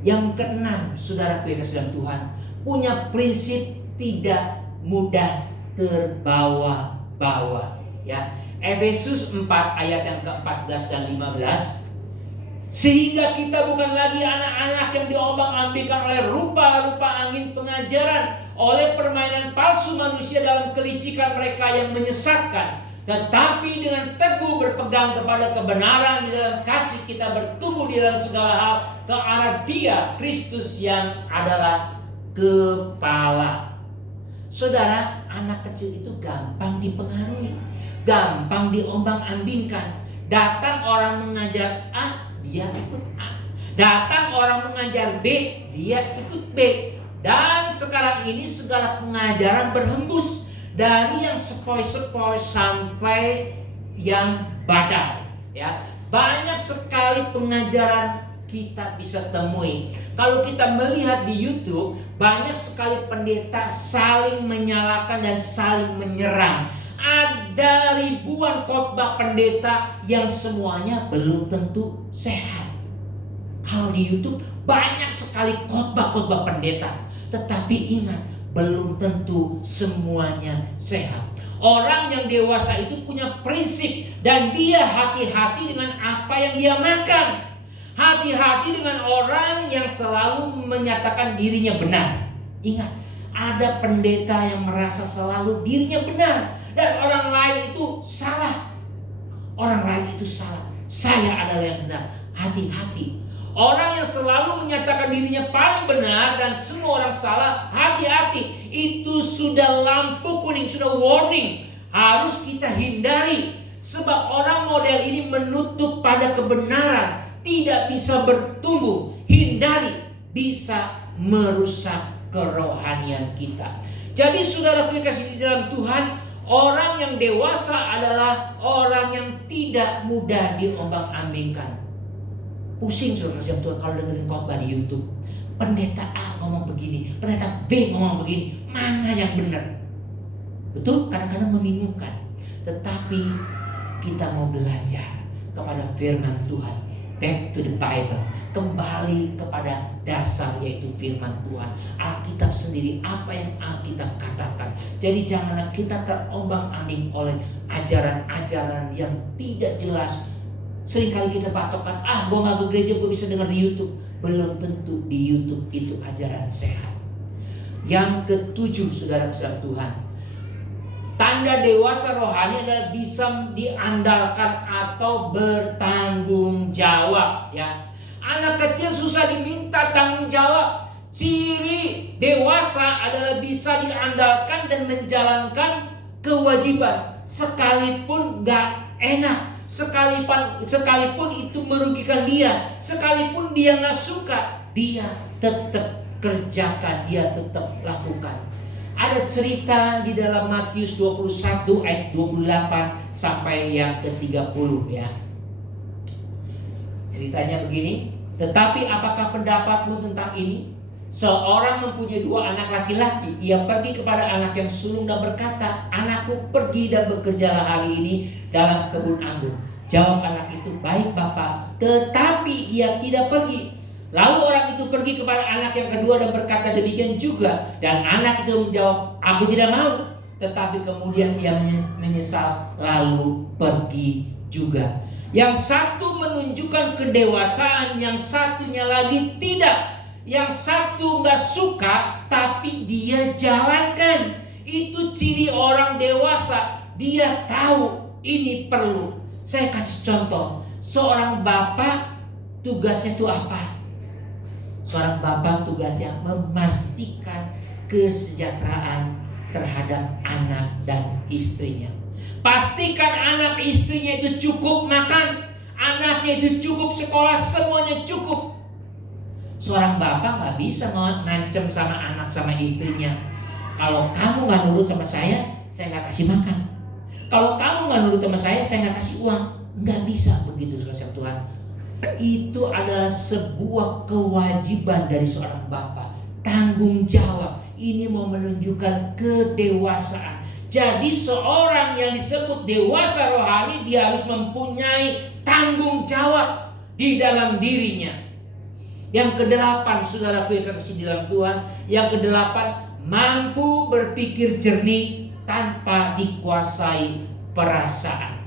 Yang keenam, saudara yang kasih Tuhan, punya prinsip tidak mudah terbawa-bawa. Ya, Efesus 4 ayat yang ke-14 dan 15. Sehingga kita bukan lagi anak-anak yang diombang-ambingkan oleh rupa-rupa angin pengajaran oleh permainan palsu manusia dalam kelicikan mereka yang menyesatkan. Tetapi dengan teguh berpegang kepada kebenaran di dalam kasih, kita bertumbuh di dalam segala hal ke arah Dia, Kristus yang adalah kepala. Saudara, anak kecil itu gampang dipengaruhi, gampang diombang-ambingkan. Datang orang mengajar A, dia ikut A. Datang orang mengajar B, dia ikut B. Dan sekarang ini segala pengajaran berhembus, dari yang sepoi-sepoi sampai yang badai, ya. Banyak sekali pengajaran kita bisa temui. Kalau kita melihat di YouTube, banyak sekali pendeta saling menyalahkan dan saling menyerang. Ada ribuan khotbah pendeta yang semuanya belum tentu sehat. Kalau di YouTube banyak sekali khotbah-khotbah pendeta, tetapi ingat, belum tentu semuanya sehat. Orang yang dewasa itu punya prinsip, dan dia hati-hati dengan apa yang dia makan. Hati-hati dengan orang yang selalu menyatakan dirinya benar. Ingat, ada pendeta yang merasa selalu dirinya benar dan orang lain itu salah. Orang lain itu salah. Saya adalah yang benar. Hati-hati. Orang yang selalu menyatakan dirinya paling benar dan semua orang salah, hati-hati. Itu sudah lampu kuning, sudah warning. Harus kita hindari. Sebab orang model ini menutup pada kebenaran, tidak bisa bertumbuh. Hindari, bisa merusak kerohanian kita. Jadi saudara yang kasih di dalam Tuhan, orang yang dewasa adalah orang yang tidak mudah diombang-ambingkan. Pusing saudara kasih Tuhan kalau dengerin khotbah di YouTube. Pendeta A ngomong begini, pendeta B ngomong begini, mana yang benar? Betul, kadang-kadang membingungkan. Tetapi kita mau belajar kepada firman Tuhan. Back to the Bible. Kembali kepada dasar, yaitu firman Tuhan. Alkitab sendiri, apa yang Alkitab katakan. Jadi janganlah kita terombang-ambing oleh ajaran-ajaran yang tidak jelas. Seringkali kita patokan, gue gak ke gereja, gue bisa dengar di YouTube. Belum tentu di YouTube itu ajaran sehat. Yang ketujuh, saudara kesadaran Tuhan, tanda dewasa rohani adalah bisa diandalkan atau bertanggung jawab, ya. Anak kecil susah diminta tanggung jawab. Ciri dewasa adalah bisa diandalkan dan menjalankan kewajiban sekalipun gak enak. Sekalipun itu merugikan dia, sekalipun dia gak suka, dia tetap kerjakan, dia tetap lakukan. Ada cerita di dalam Matius 21 ayat 28 sampai yang ke-30, ya. Ceritanya begini, tetapi apakah pendapatmu tentang ini? Seorang mempunyai 2 anak laki-laki. Ia pergi kepada anak yang sulung dan berkata, anakku, pergi dan bekerjalah hari ini dalam kebun anggur. Jawab anak itu, baik Bapak. Tetapi ia tidak pergi. Lalu orang itu pergi kepada anak yang kedua dan berkata demikian juga. Dan anak itu menjawab, aku tidak mau. Tetapi kemudian ia menyesal lalu pergi juga. Yang satu menunjukkan kedewasaan, yang satunya lagi tidak. Yang satu gak suka, tapi dia jalankan. Itu ciri orang dewasa. Dia tahu ini perlu. Saya kasih contoh. Seorang bapak tugasnya itu apa? Seorang bapak tugasnya memastikan kesejahteraan terhadap anak dan istrinya. Pastikan anak istrinya itu cukup makan, anaknya itu cukup sekolah, semuanya cukup. Seorang bapak gak bisa ngancem sama anak sama istrinya. Kalau kamu gak nurut sama saya gak kasih makan. Kalau kamu gak nurut sama saya gak kasih uang. Gak bisa begitu, saudara Tuhan. Itu adalah sebuah kewajiban dari seorang bapak. Tanggung jawab. Ini mau menunjukkan kedewasaan. Jadi seorang yang disebut dewasa rohani, dia harus mempunyai tanggung jawab di dalam dirinya. Yang kedelapan, saudaraku yang kasih di dalam Tuhan, yang kedelapan, mampu berpikir jernih tanpa dikuasai perasaan.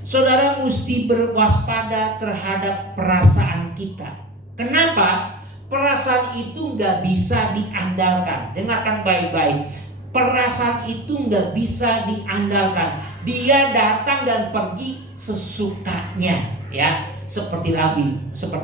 Saudara mesti berwaspada terhadap perasaan kita. Kenapa? perasaan itu nggak bisa diandalkan. Dengarkan baik-baik. Perasaan itu nggak bisa diandalkan. Dia datang dan pergi sesukanya, ya. Seperti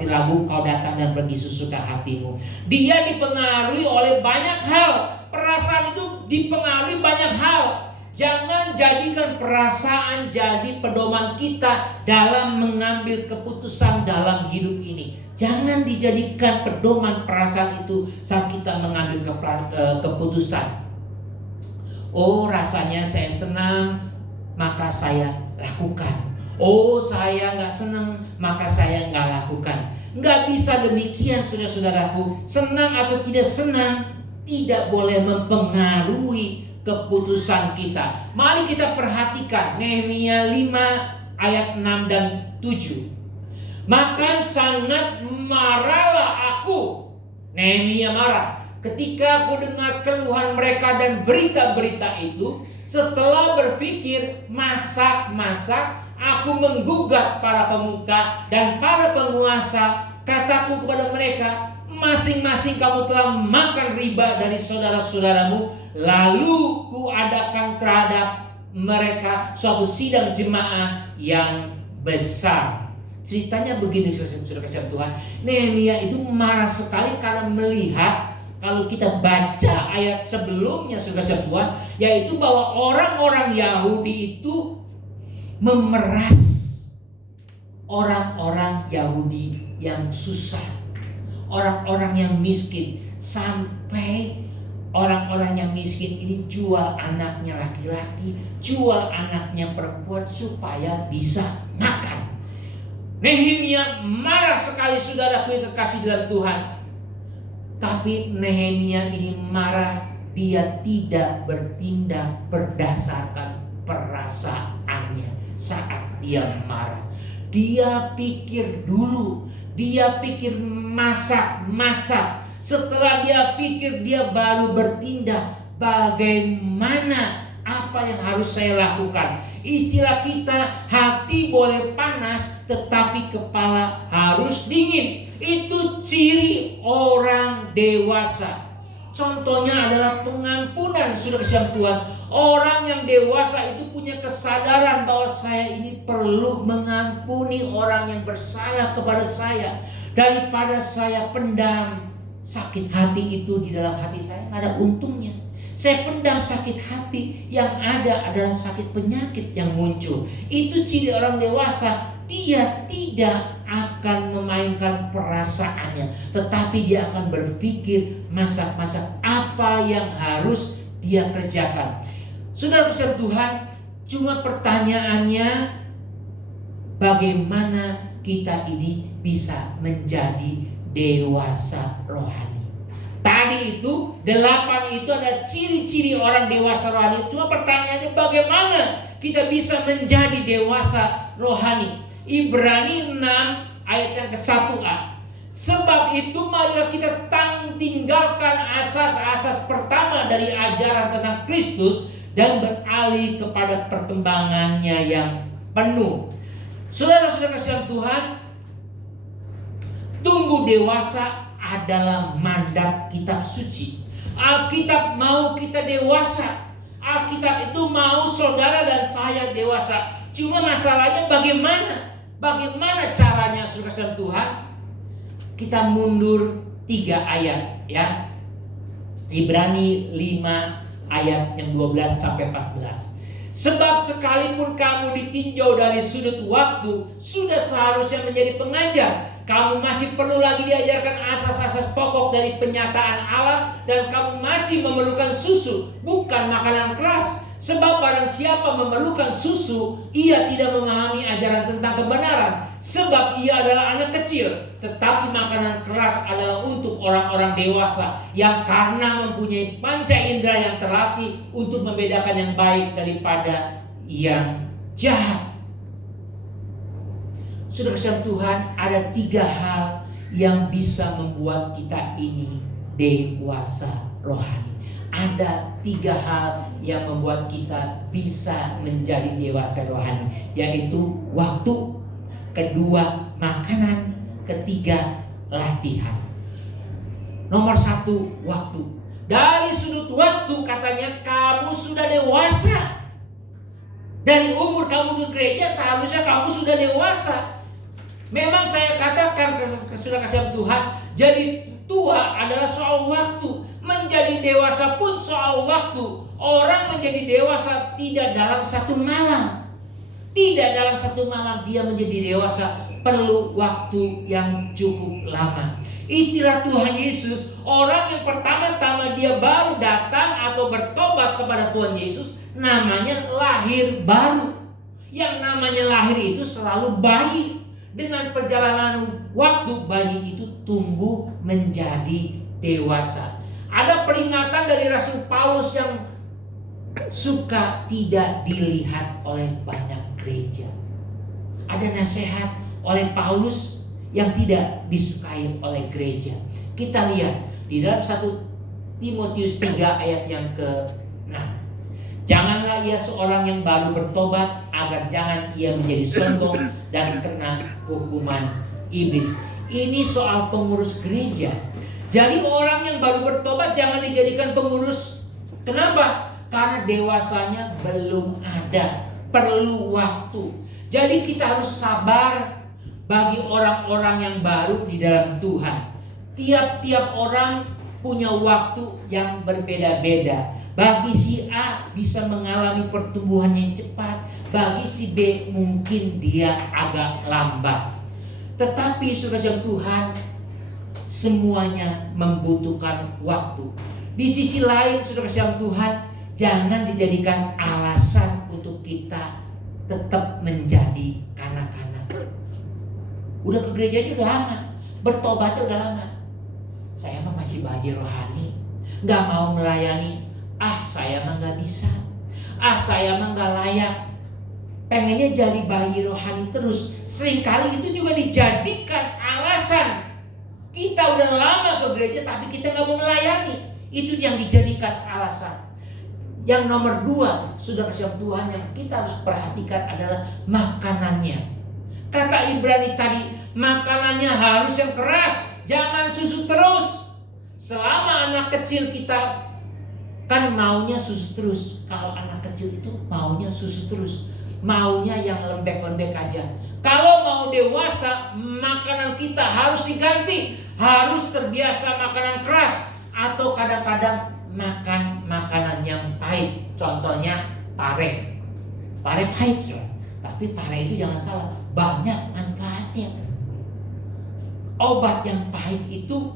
lagu kau datang dan pergi sesuka hatimu. Dia dipengaruhi oleh banyak hal. Perasaan itu dipengaruhi banyak hal. Jangan jadikan perasaan jadi pedoman kita dalam mengambil keputusan dalam hidup ini. Jangan dijadikan pedoman perasaan itu saat kita mengambil keputusan. Oh, rasanya saya senang, maka saya lakukan. Oh, saya nggak senang, maka saya nggak lakukan. Nggak bisa demikian, saudara-saudaraku. Senang atau tidak senang tidak boleh mempengaruhi keputusan kita. Mari kita perhatikan Nehemia 5 ayat 6 dan 7. Maka sangat marahlah aku. Nehemia marah ketika aku dengar keluhan mereka dan berita-berita itu. Setelah berpikir masak-masak, aku menggugat para pemuka dan para penguasa. Kataku kepada mereka, masing-masing kamu telah makan riba dari saudara-saudaramu. Lalu kuadakan terhadap mereka suatu sidang jemaah yang besar. Ceritanya begini, saudara kasih Tuhan. Nehemia itu marah sekali karena melihat, kalau kita baca ayat sebelumnya, saudara kasih Tuhan, yaitu bahwa orang-orang Yahudi itu memeras orang-orang Yahudi yang susah, orang-orang yang miskin, sampai orang-orang yang miskin ini jual anaknya laki-laki, jual anaknya perempuan supaya bisa makan. Nehemia marah sekali, saudaraku yang kekasih dalam Tuhan. Tapi Nehemia ini marah, dia tidak bertindak berdasarkan perasaannya saat dia marah. Dia pikir dulu, dia pikir masak-masak. Setelah dia pikir, dia baru bertindak. Bagaimana, apa yang harus saya lakukan? Istilah kita, hati boleh panas tetapi kepala harus dingin. Itu ciri orang dewasa. Contohnya adalah pengampunan, saudara kasih Tuhan. Orang yang dewasa itu punya kesadaran bahwa saya ini perlu mengampuni orang yang bersalah kepada saya. Daripada saya pendam sakit hati itu di dalam hati saya, nggak ada untungnya. Saya pendam sakit hati, yang ada adalah sakit penyakit yang muncul. Itu ciri orang dewasa. Dia tidak akan memainkan perasaannya, tetapi dia akan berpikir masak-masak apa yang harus dia kerjakan. Saudara kasih Tuhan, cuma pertanyaannya, bagaimana kita ini bisa menjadi dewasa rohani? Tadi itu 8 itu ada ciri-ciri orang dewasa rohani. Cuma pertanyaannya, bagaimana kita bisa menjadi dewasa rohani? Ibrani 6 ayat yang ke-1a. Sebab itu marilah kita tinggalkan asas-asas pertama dari ajaran tentang Kristus dan beralih kepada perkembangannya yang penuh. Saudara-saudara kasih Tuhan, tumbuh dewasa adalah mandat kitab suci. Alkitab mau kita dewasa. Alkitab itu mau saudara dan saya dewasa. Cuma masalahnya bagaimana? Bagaimana caranya, saudara Tuhan? Kita mundur 3 ayat, ya. Ibrani 5 ayat yang 12 sampai 14. Sebab sekalipun kamu ditinjau dari sudut waktu, sudah seharusnya menjadi pengajar. Kamu masih perlu lagi diajarkan asas-asas pokok dari penyataan Allah, dan kamu masih memerlukan susu, bukan makanan keras. Sebab barang siapa memerlukan susu, ia tidak memahami ajaran tentang kebenaran, sebab ia adalah anak kecil. Tetapi makanan keras adalah untuk orang-orang dewasa, yang karena mempunyai panca indera yang terlatih untuk membedakan yang baik daripada yang jahat. Saudara kasih Tuhan, ada 3 hal yang bisa membuat kita ini dewasa rohani. Ada 3 hal yang membuat kita bisa menjadi dewasa rohani, yaitu waktu, kedua makanan, ketiga latihan. Nomor satu, waktu. Dari sudut waktu katanya kamu sudah dewasa. Dari umur kamu ke gereja seharusnya kamu sudah dewasa. Memang saya katakan sudah kasih Tuhan, jadi tua adalah soal waktu. Menjadi dewasa pun soal waktu. Orang menjadi dewasa tidak dalam satu malam. Tidak dalam satu malam dia menjadi dewasa. Perlu waktu yang cukup lama. Istilah Tuhan Yesus, orang yang pertama-tama dia baru datang atau bertobat kepada Tuhan Yesus, namanya lahir baru. Yang namanya lahir itu selalu bayi. Dengan perjalanan waktu bayi itu tumbuh menjadi dewasa. Ada peringatan dari Rasul Paulus yang suka tidak dilihat oleh banyak gereja. Ada nasihat oleh Paulus yang tidak disukai oleh gereja. Kita lihat di dalam 1 Timotius 3 ayat yang ke-6. Janganlah ia seorang yang baru bertobat, agar jangan ia menjadi sombong dan kena hukuman iblis. Ini soal pengurus gereja. Jadi orang yang baru bertobat jangan dijadikan pengurus. Kenapa? Karena dewasanya belum ada. Perlu waktu. Jadi kita harus sabar bagi orang-orang yang baru di dalam Tuhan. Tiap-tiap orang punya waktu yang berbeda-beda. Bagi si A bisa mengalami pertumbuhan yang cepat, bagi si B mungkin dia agak lambat. Tetapi saudara Tuhan, semuanya membutuhkan waktu. Di sisi lain saudara Tuhan, jangan dijadikan alasan untuk kita tetap menjadi kanak-kanak. Udah ke gerejanya udah lama, bertobatnya udah lama. Saya mah masih bayi rohani, gak mau melayani. Saya mah gak bisa. Saya mah gak layak. Pengennya jadi bayi rohani terus. Seringkali itu juga dijadikan alasan. Kita udah lama ke gereja tapi kita gak mau melayani. Itu yang dijadikan alasan. Yang nomor 2, saudara kasih Tuhan, yang kita harus perhatikan adalah makanannya. Kata Ibrani tadi, makanannya harus yang keras, jangan susu terus. Selama anak kecil kita kan maunya susu terus. Kalau anak kecil itu maunya susu terus, maunya yang lembek-lembek aja. Kalau mau dewasa, makanan kita harus diganti, harus terbiasa makanan keras, atau kadang-kadang makan makanan yang pahit. Contohnya pare. Pare pahit, tapi pare itu jangan salah, banyak manfaatnya. Obat yang pahit itu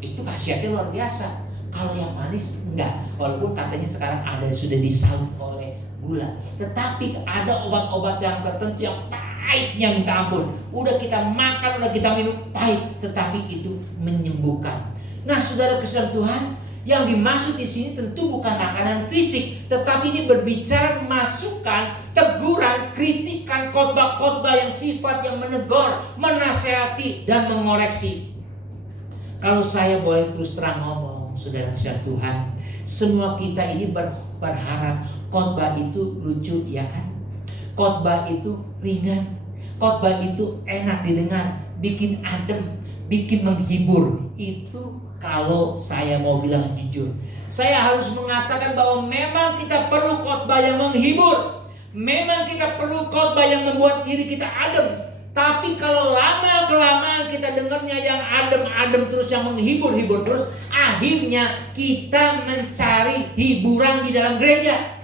khasiatnya luar biasa. Kalau yang manis enggak, walaupun katanya sekarang ada sudah disaut oleh gula. Tetapi ada obat-obat yang tertentu yang pahitnya minta ampun. Udah kita makan, udah kita minum pahit, tetapi itu menyembuhkan. Nah, saudara kasih Tuhan, yang dimaksud di sini tentu bukan makanan fisik, tetapi ini berbicara masukan, teguran, kritikan, khotbah-khotbah yang sifat yang menegur, menasehati dan mengoreksi. Kalau saya boleh terus terang ngomong, saudara kasih Tuhan, semua kita ini berharap khotbah itu lucu, ya kan? Khotbah itu ringan, khotbah itu enak didengar, bikin adem, bikin menghibur. Itu kalau saya mau bilang jujur, saya harus mengatakan bahwa memang kita perlu khotbah yang menghibur, memang kita perlu khotbah yang membuat diri kita adem. Tapi kalau lama-kelamaan kita dengarnya yang adem-adem terus, yang menghibur-hibur terus, akhirnya kita mencari hiburan di dalam gereja.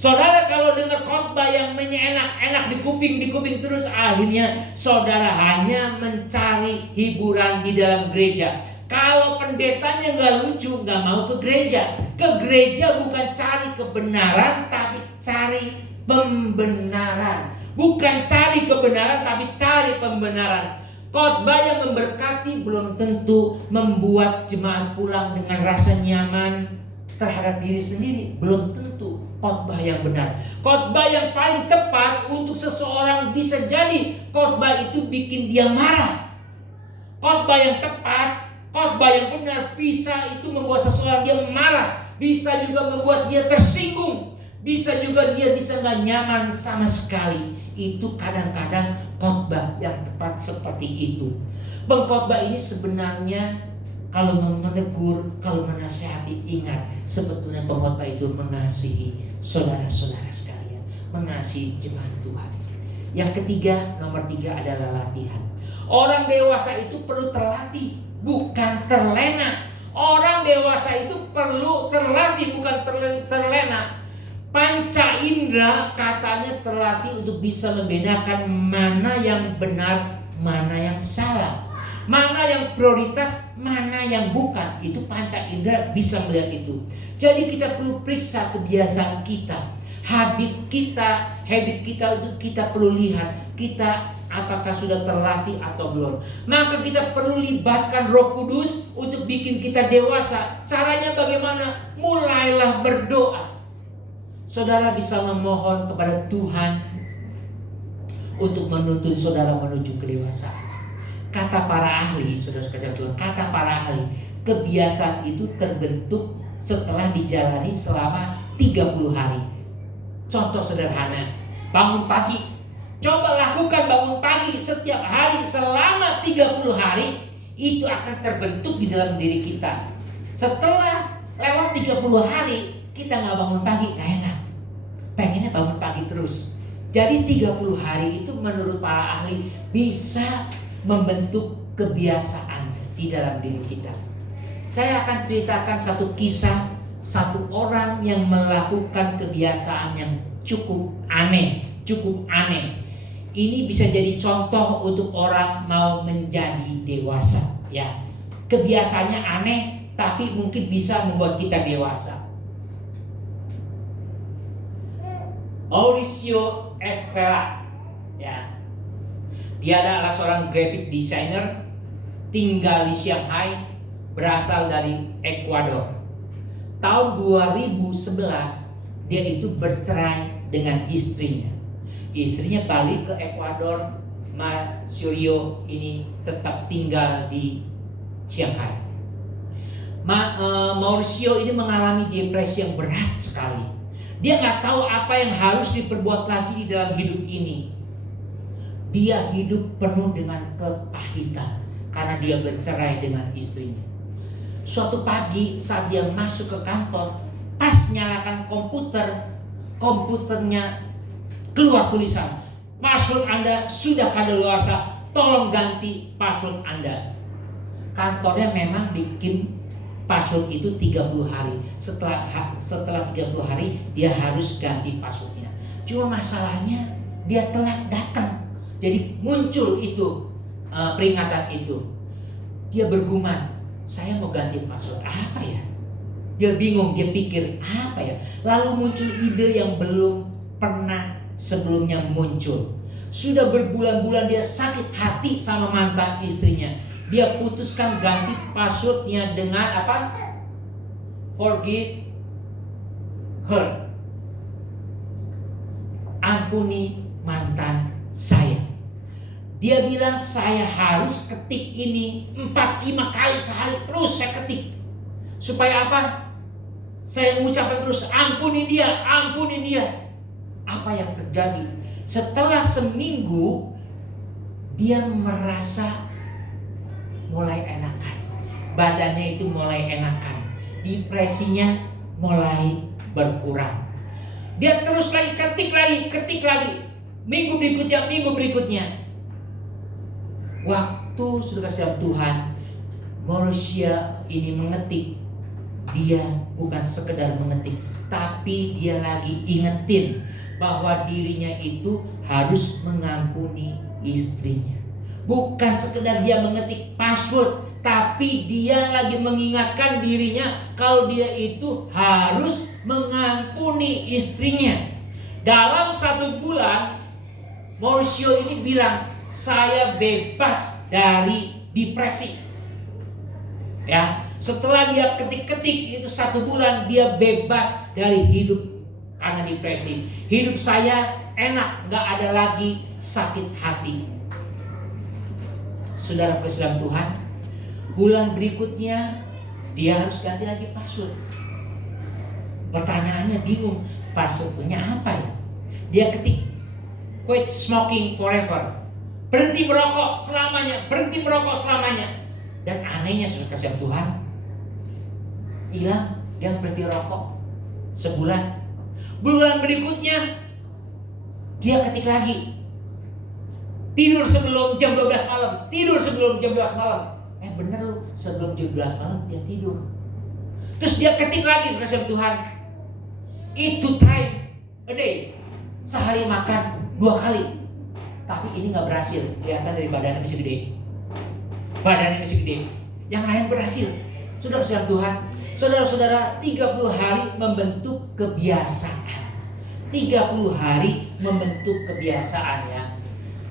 Saudara kalau dengar khotbah yang enak-enak di kuping terus, akhirnya saudara hanya mencari hiburan di dalam gereja. Kalau pendetanya nggak lucu, nggak mau ke gereja. Ke gereja bukan cari kebenaran, tapi cari pembenaran. Bukan cari kebenaran, tapi cari pembenaran. Khotbah yang memberkati belum tentu membuat jemaat pulang dengan rasa nyaman terhadap diri sendiri. Belum tentu khotbah yang benar. Khotbah yang paling tepat untuk seseorang bisa jadi khotbah itu bikin dia marah. Khotbah yang tepat, khotbah yang benar bisa itu membuat seseorang dia marah, bisa juga membuat dia tersinggung, bisa juga dia bisa nggak nyaman sama sekali. Itu kadang-kadang khotbah yang tepat seperti itu. Pengkhotbah ini sebenarnya kalau menegur, kalau menasihati, ingat sebetulnya pengkhotbah itu mengasihi saudara-saudara sekalian, mengasihi jemaat Tuhan. Yang ketiga, nomor 3 adalah latihan. Orang dewasa itu perlu terlatih, bukan terlena. Orang dewasa itu perlu terlatih, bukan terlena. Panca indera katanya terlatih untuk bisa membedakan mana yang benar, mana yang salah, mana yang prioritas, mana yang bukan. Itu panca indera bisa melihat itu. Jadi kita perlu periksa kebiasaan kita, habit kita itu kita perlu lihat. Kita apakah sudah terlatih atau belum. Maka kita perlu libatkan Roh Kudus untuk bikin kita dewasa. Caranya bagaimana? Mulailah berdoa. Saudara bisa memohon kepada Tuhan untuk menuntun saudara menuju kedewasaan. Kata para ahli, saudara sekalian Tuhan, kata para ahli, kebiasaan itu terbentuk setelah dijalani selama 30 hari. Contoh sederhana, bangun pagi. Coba lakukan bangun pagi setiap hari selama 30 hari, itu akan terbentuk di dalam diri kita. Setelah lewat 30 hari, kita nggak bangun pagi, nggak enak. Pengennya bangun pagi terus. Jadi 30 hari itu menurut para ahli bisa membentuk kebiasaan di dalam diri kita. Saya akan ceritakan satu kisah satu orang yang melakukan kebiasaan yang cukup aneh. Ini bisa jadi contoh untuk orang mau menjadi dewasa, ya. Kebiasaannya aneh, tapi mungkin bisa membuat kita dewasa. Mauricio Estrella, ya. Dia adalah seorang graphic designer, tinggal di Shanghai, berasal dari Ekuador. Tahun 2011 dia itu bercerai dengan istrinya. Istrinya balik ke Ekuador, Mauricio ini tetap tinggal di Shanghai. Mauricio ini mengalami depresi yang berat sekali. Dia nggak tahu apa yang harus diperbuat lagi di dalam hidup ini. Dia hidup penuh dengan kepahitan karena dia bercerai dengan istrinya. Suatu pagi saat dia masuk ke kantor, pas nyalakan komputernya keluar tulisan, password Anda sudah kadaluarsa, tolong ganti password Anda. Kantornya memang bikin password itu 30 hari. Setelah 30 hari dia harus ganti passwordnya. Cuma masalahnya dia telat datang. Jadi muncul itu peringatan itu. Dia bergumam, saya mau ganti password apa ya? Dia bingung, dia pikir apa ya? Lalu muncul ide yang belum pernah sebelumnya muncul. Sudah berbulan-bulan dia sakit hati sama mantan istrinya. Dia putuskan ganti passwordnya dengan apa? Forgive her. Ampuni mantan saya. Dia bilang saya harus ketik ini 4-5 kali sehari terus saya ketik. Supaya apa? Saya mengucapkan terus ampuni dia, ampuni dia. Apa yang terjadi? Setelah seminggu dia merasa mulai enakan, badannya itu mulai enakan, depresinya mulai berkurang. Dia terus lagi ketik lagi, minggu berikutnya. Waktu sudah kasih Tuhan, manusia ini mengetik, dia bukan sekedar mengetik, tapi dia lagi ingetin bahwa dirinya itu harus mengampuni istrinya. Bukan sekedar dia mengetik password, tapi dia lagi mengingatkan dirinya kalau dia itu harus mengampuni istrinya. Dalam 1 bulan, Mauricio ini bilang, saya bebas dari depresi. Ya, setelah dia ketik-ketik itu 1 bulan, dia bebas dari hidup karena depresi. Hidup saya enak, gak ada lagi sakit hati. Saudara Islam Tuhan, bulan berikutnya dia harus ganti lagi password. Pertanyaannya bingung, passwordnya apa ya? Dia ketik quit smoking forever, berhenti merokok selamanya. Dan anehnya saudara kasih Tuhan, hilang, dia berhenti rokok sebulan. Bulan berikutnya dia ketik lagi. Tidur sebelum jam 12 malam. Tidur sebelum jam 12 malam. Bener lu, sebelum jam 12 malam dia tidur. Terus dia ketik lagi kasih Tuhan, itu time a day. Sehari makan 2 kali. Tapi ini gak berhasil. Kelihatan dari badannya masih gede. Badannya masih gede. Yang lain berhasil. Saudara kasih Tuhan, saudara-saudara, 30 hari membentuk kebiasaan. 30 hari membentuk kebiasaan ya.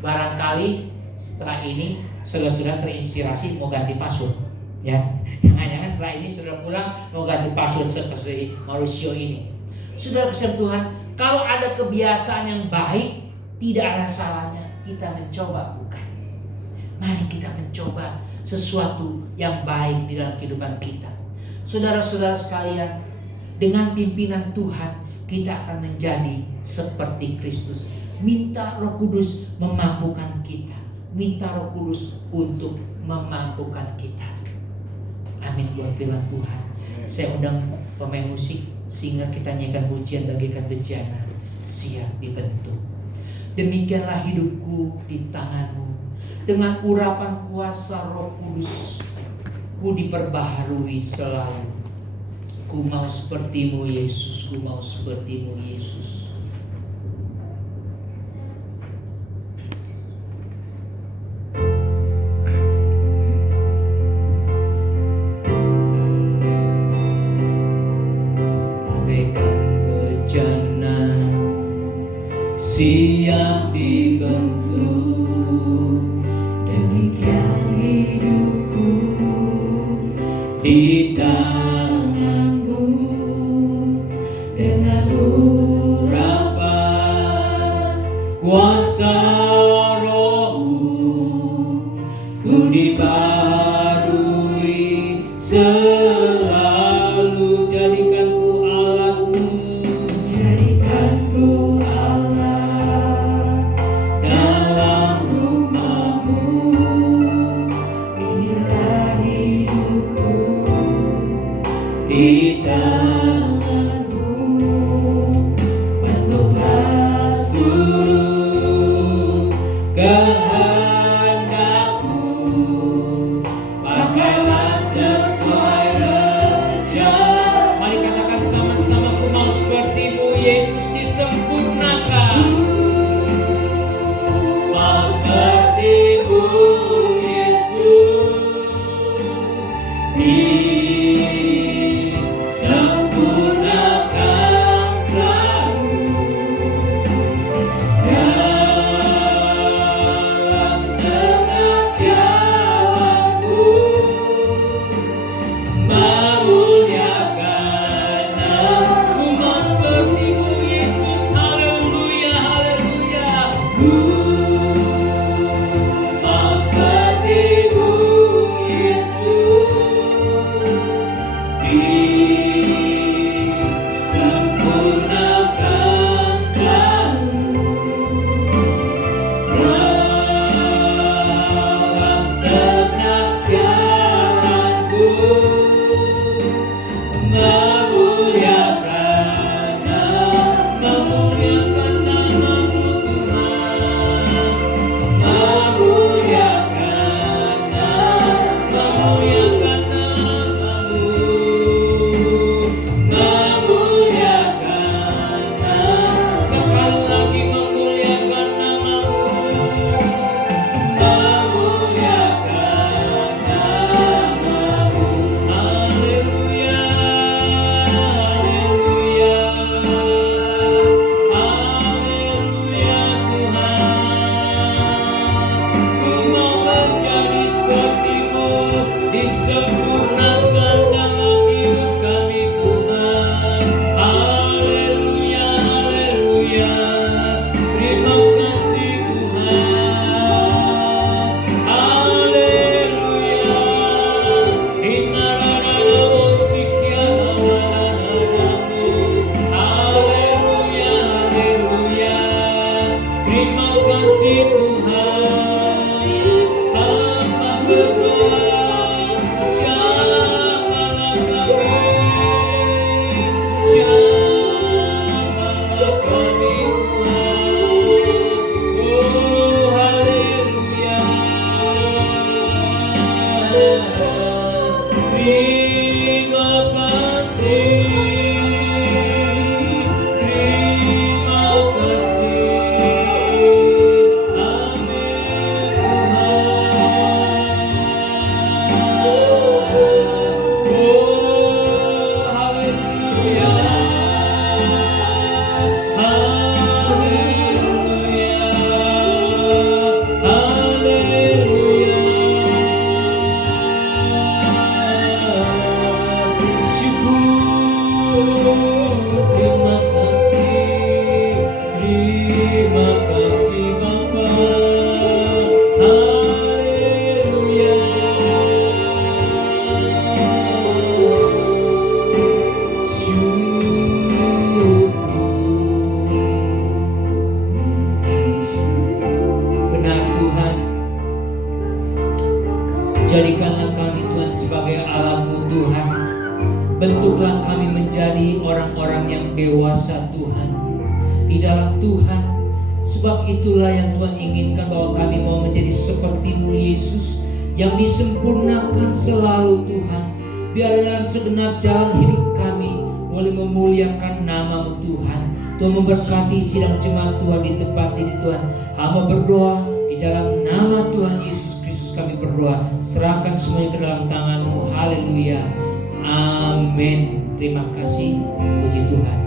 Barangkali setelah ini saudara-saudara terinspirasi mau ganti password ya. Jangan-jangan setelah ini saudara pulang mau ganti password seperti Mauricio ini. Saudara kasih Tuhan, kalau ada kebiasaan yang baik, tidak ada salahnya kita mencoba, bukan? Mari kita mencoba sesuatu yang baik di dalam kehidupan kita. Saudara-saudara sekalian, dengan pimpinan Tuhan kita akan menjadi seperti Kristus. Minta Roh Kudus memampukan kita. Minta Roh Kudus untuk memampukan kita. Amin buat firman Tuhan. Saya undang pemain musik sehingga kita nyanyikan pujian bagaikan bejana siap dibentuk. Demikianlah hidupku di tanganmu. Dengan urapan kuasa Roh Kudus ku diperbaharui selalu. Ku mau sepertimu Yesus, ku mau sepertimu Yesus. siap dibentuk. Demikian hidupku di tanganmu, dengan urapan kuasa Roh-Mu, ku dibaharui selalu. Jadikanku alatmu, jadikanku alat dalam rumah-Mu. Inilah hidupku Jadikanlah kami Tuhan sebagai alat-Mu Tuhan. Bentuklah kami menjadi orang-orang yang dewasa Tuhan di dalam Tuhan. Sebab itulah yang Tuhan inginkan, bahwa kami mau menjadi seperti-Mu Yesus, yang disempurnakan selalu Tuhan. Biar dalam segenap jalan hidup kami boleh memuliakan nama-Mu Tuhan. Tuhan memberkati sidang jemaat Tuhan di tempat ini Tuhan. Hamba berdoa di dalam nama Tuhan Yesus Kristus kami berdoa. Serahkan semuanya ke dalam tangan-Mu. Haleluya. Amin. Terima kasih. Puji Tuhan.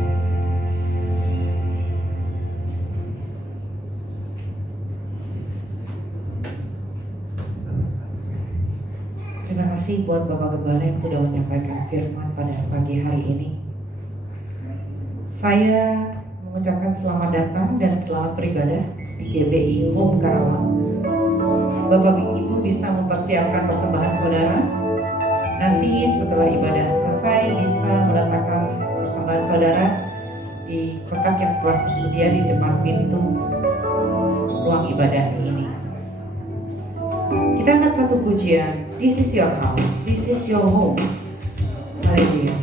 Terima kasih buat Bapak Gembala yang sudah menyampaikan firman pada pagi hari ini. Saya mengucapkan selamat datang dan selamat beribadah di GBI Home Karawang. Bapak Ibu bisa mempersiapkan persembahan saudara. Nanti setelah ibadah selesai bisa meletakkan persembahan saudara di kotak yang telah tersedia di depan pintu ruang ibadah ini. Kita angkat satu pujian. This is your house, this is your home. Haleluya.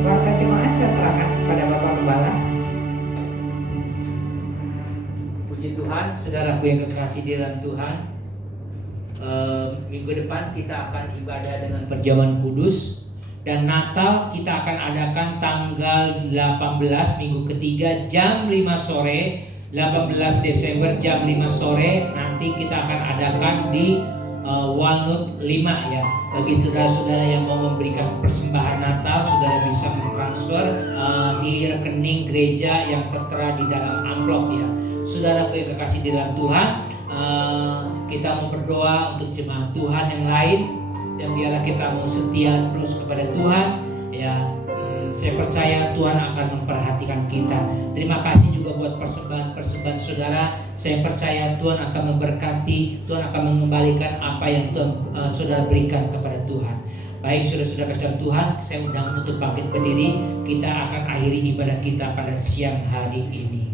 Warta jemaat saya serahkan kepada Bapak Gembala. Puji Tuhan, saudaraku yang kekasih di dalam Tuhan. Minggu depan kita akan ibadah dengan perjamuan kudus, dan Natal kita akan adakan tanggal 18 minggu ketiga jam 5 sore, 18 Desember jam 5 sore. Nanti kita akan adakan di Walnut 5 ya. Bagi saudara-saudara yang mau memberikan persembahan Natal, saudara bisa mentransfer di rekening gereja yang tertera di dalam amplop ya. Saudaraku yang kekasih di dalam Tuhan, kita mau berdoa untuk jemaat Tuhan yang lain, dan biarlah kita mau setia terus kepada Tuhan ya. Saya percaya Tuhan akan memperhatikan kita. Terima kasih juga buat persembahan saudara. Saya percaya Tuhan akan memberkati, Tuhan akan mengembalikan apa yang Tuhan saudara berikan kepada Tuhan. Baik saudara-saudara kasih Tuhan, saya undang untuk bangkit berdiri. Kita akan akhiri ibadah kita pada siang hari ini.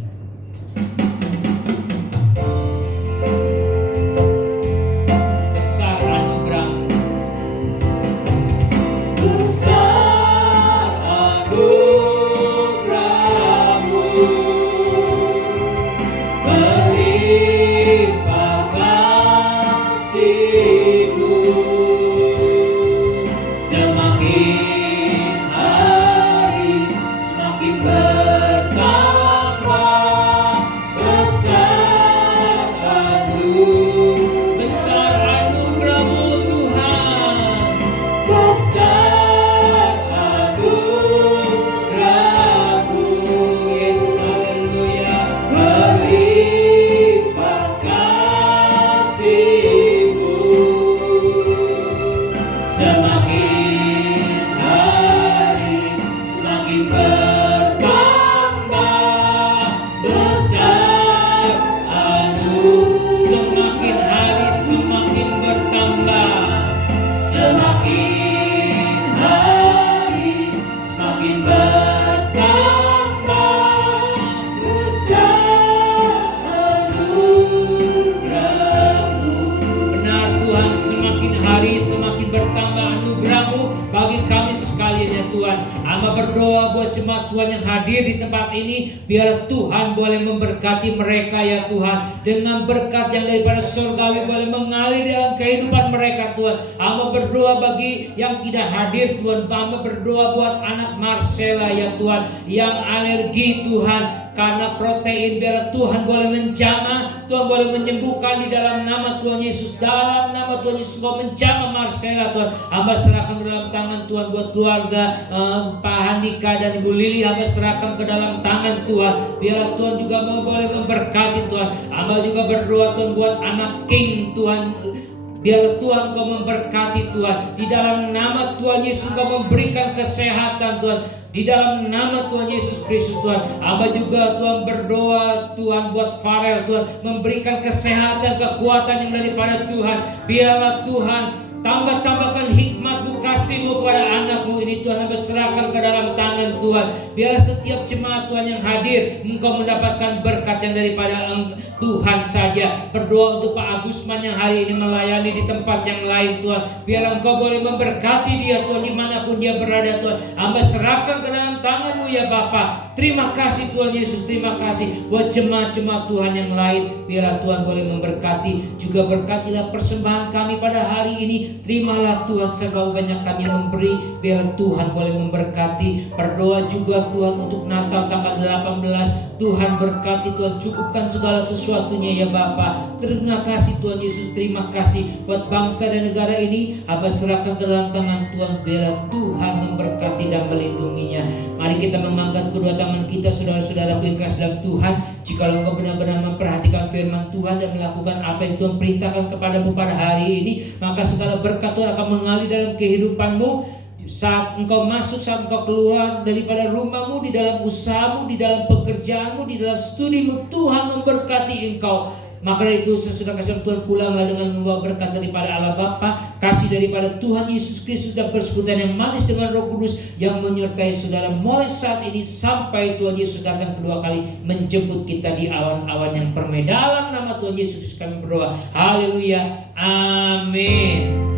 Semakin hari semakin bertambah Tuhan yang hadir di tempat ini, biar Tuhan boleh memberkati mereka ya Tuhan, dengan berkat yang daripada surgawi boleh mengalir dalam kehidupan mereka Tuhan. Hamba berdoa bagi yang tidak hadir Tuhan, hamba berdoa buat anak Marcella ya Tuhan yang alergi Tuhan karena protein, biar Tuhan boleh menjamah, Tuhan boleh menyembuhkan di dalam nama Tuhan Yesus. Dalam nama Tuhan Yesus kau menjamah Marcella Tuhan. Hamba serahkan ke dalam tangan Tuhan buat keluarga Pak Handika dan Ibu Lili. Hamba serahkan ke dalam tangan Tuhan. Biar Tuhan juga boleh memberkati Tuhan. Hamba juga berdoa Tuhan buat anak King Tuhan. Biar Tuhan kau memberkati Tuhan. Di dalam nama Tuhan Yesus kau memberikan kesehatan Tuhan. Di dalam nama Tuhan Yesus Kristus Tuhan. Hamba juga Tuhan berdoa Tuhan buat Farel Tuhan, memberikan kesehatan, kekuatan yang daripada Tuhan. Biarlah Tuhan tambahkan hikmat-Mu, kasih-Mu kepada anak-Mu ini Tuhan. Hamba serahkan ke dalam tangan Tuhan. Biar setiap jemaat Tuhan yang hadir, Engkau mendapatkan berkat yang daripada Tuhan saja. Berdoa untuk Pak Agusman yang hari ini melayani di tempat yang lain Tuhan. Biar Engkau boleh memberkati dia Tuhan dimanapun dia berada Tuhan. Hamba serahkan ke dalam tangan-Mu ya Bapa. Terima kasih Tuhan Yesus, terima kasih buat jemaat-jemaat Tuhan yang lain. Biarlah Tuhan boleh memberkati, juga berkatilah persembahan kami pada hari ini. Terimalah Tuhan sebab banyak kami memberi. Biar Tuhan boleh memberkati. Berdoa juga Tuhan untuk Natal tanggal 18. Tuhan berkati, Tuhan cukupkan segala sesuatunya ya Bapa. Terima kasih Tuhan Yesus, terima kasih buat bangsa dan negara ini. Hamba serahkan ke dalam tangan Tuhan. Biar Tuhan memberkati dan melindunginya. Mari kita mengangkat kedua tangan kita, saudara-saudaraku yang kasih dalam Tuhan. Jika engkau benar-benar memperhatikan firman Tuhan dan melakukan apa yang Tuhan perintahkan kepadamu pada hari ini, maka segala berkat Tuhan akan mengalir dalam kehidupanmu. Saat engkau masuk, saat engkau keluar daripada rumahmu, di dalam usahamu, di dalam pekerjaanmu, di dalam studimu, Tuhan memberkati engkau. Maka dari itu sesudah kasih Tuhan, pulanglah dengan membawa berkat daripada Allah Bapa, kasih daripada Tuhan Yesus Kristus, dan persekutuan yang manis dengan Roh Kudus yang menyertai saudara mulai saat ini sampai Tuhan Yesus datang kedua kali menjemput kita di awan-awan yang permai. Dalam nama Tuhan Yesus Kristus kami berdoa. Haleluya. Amin.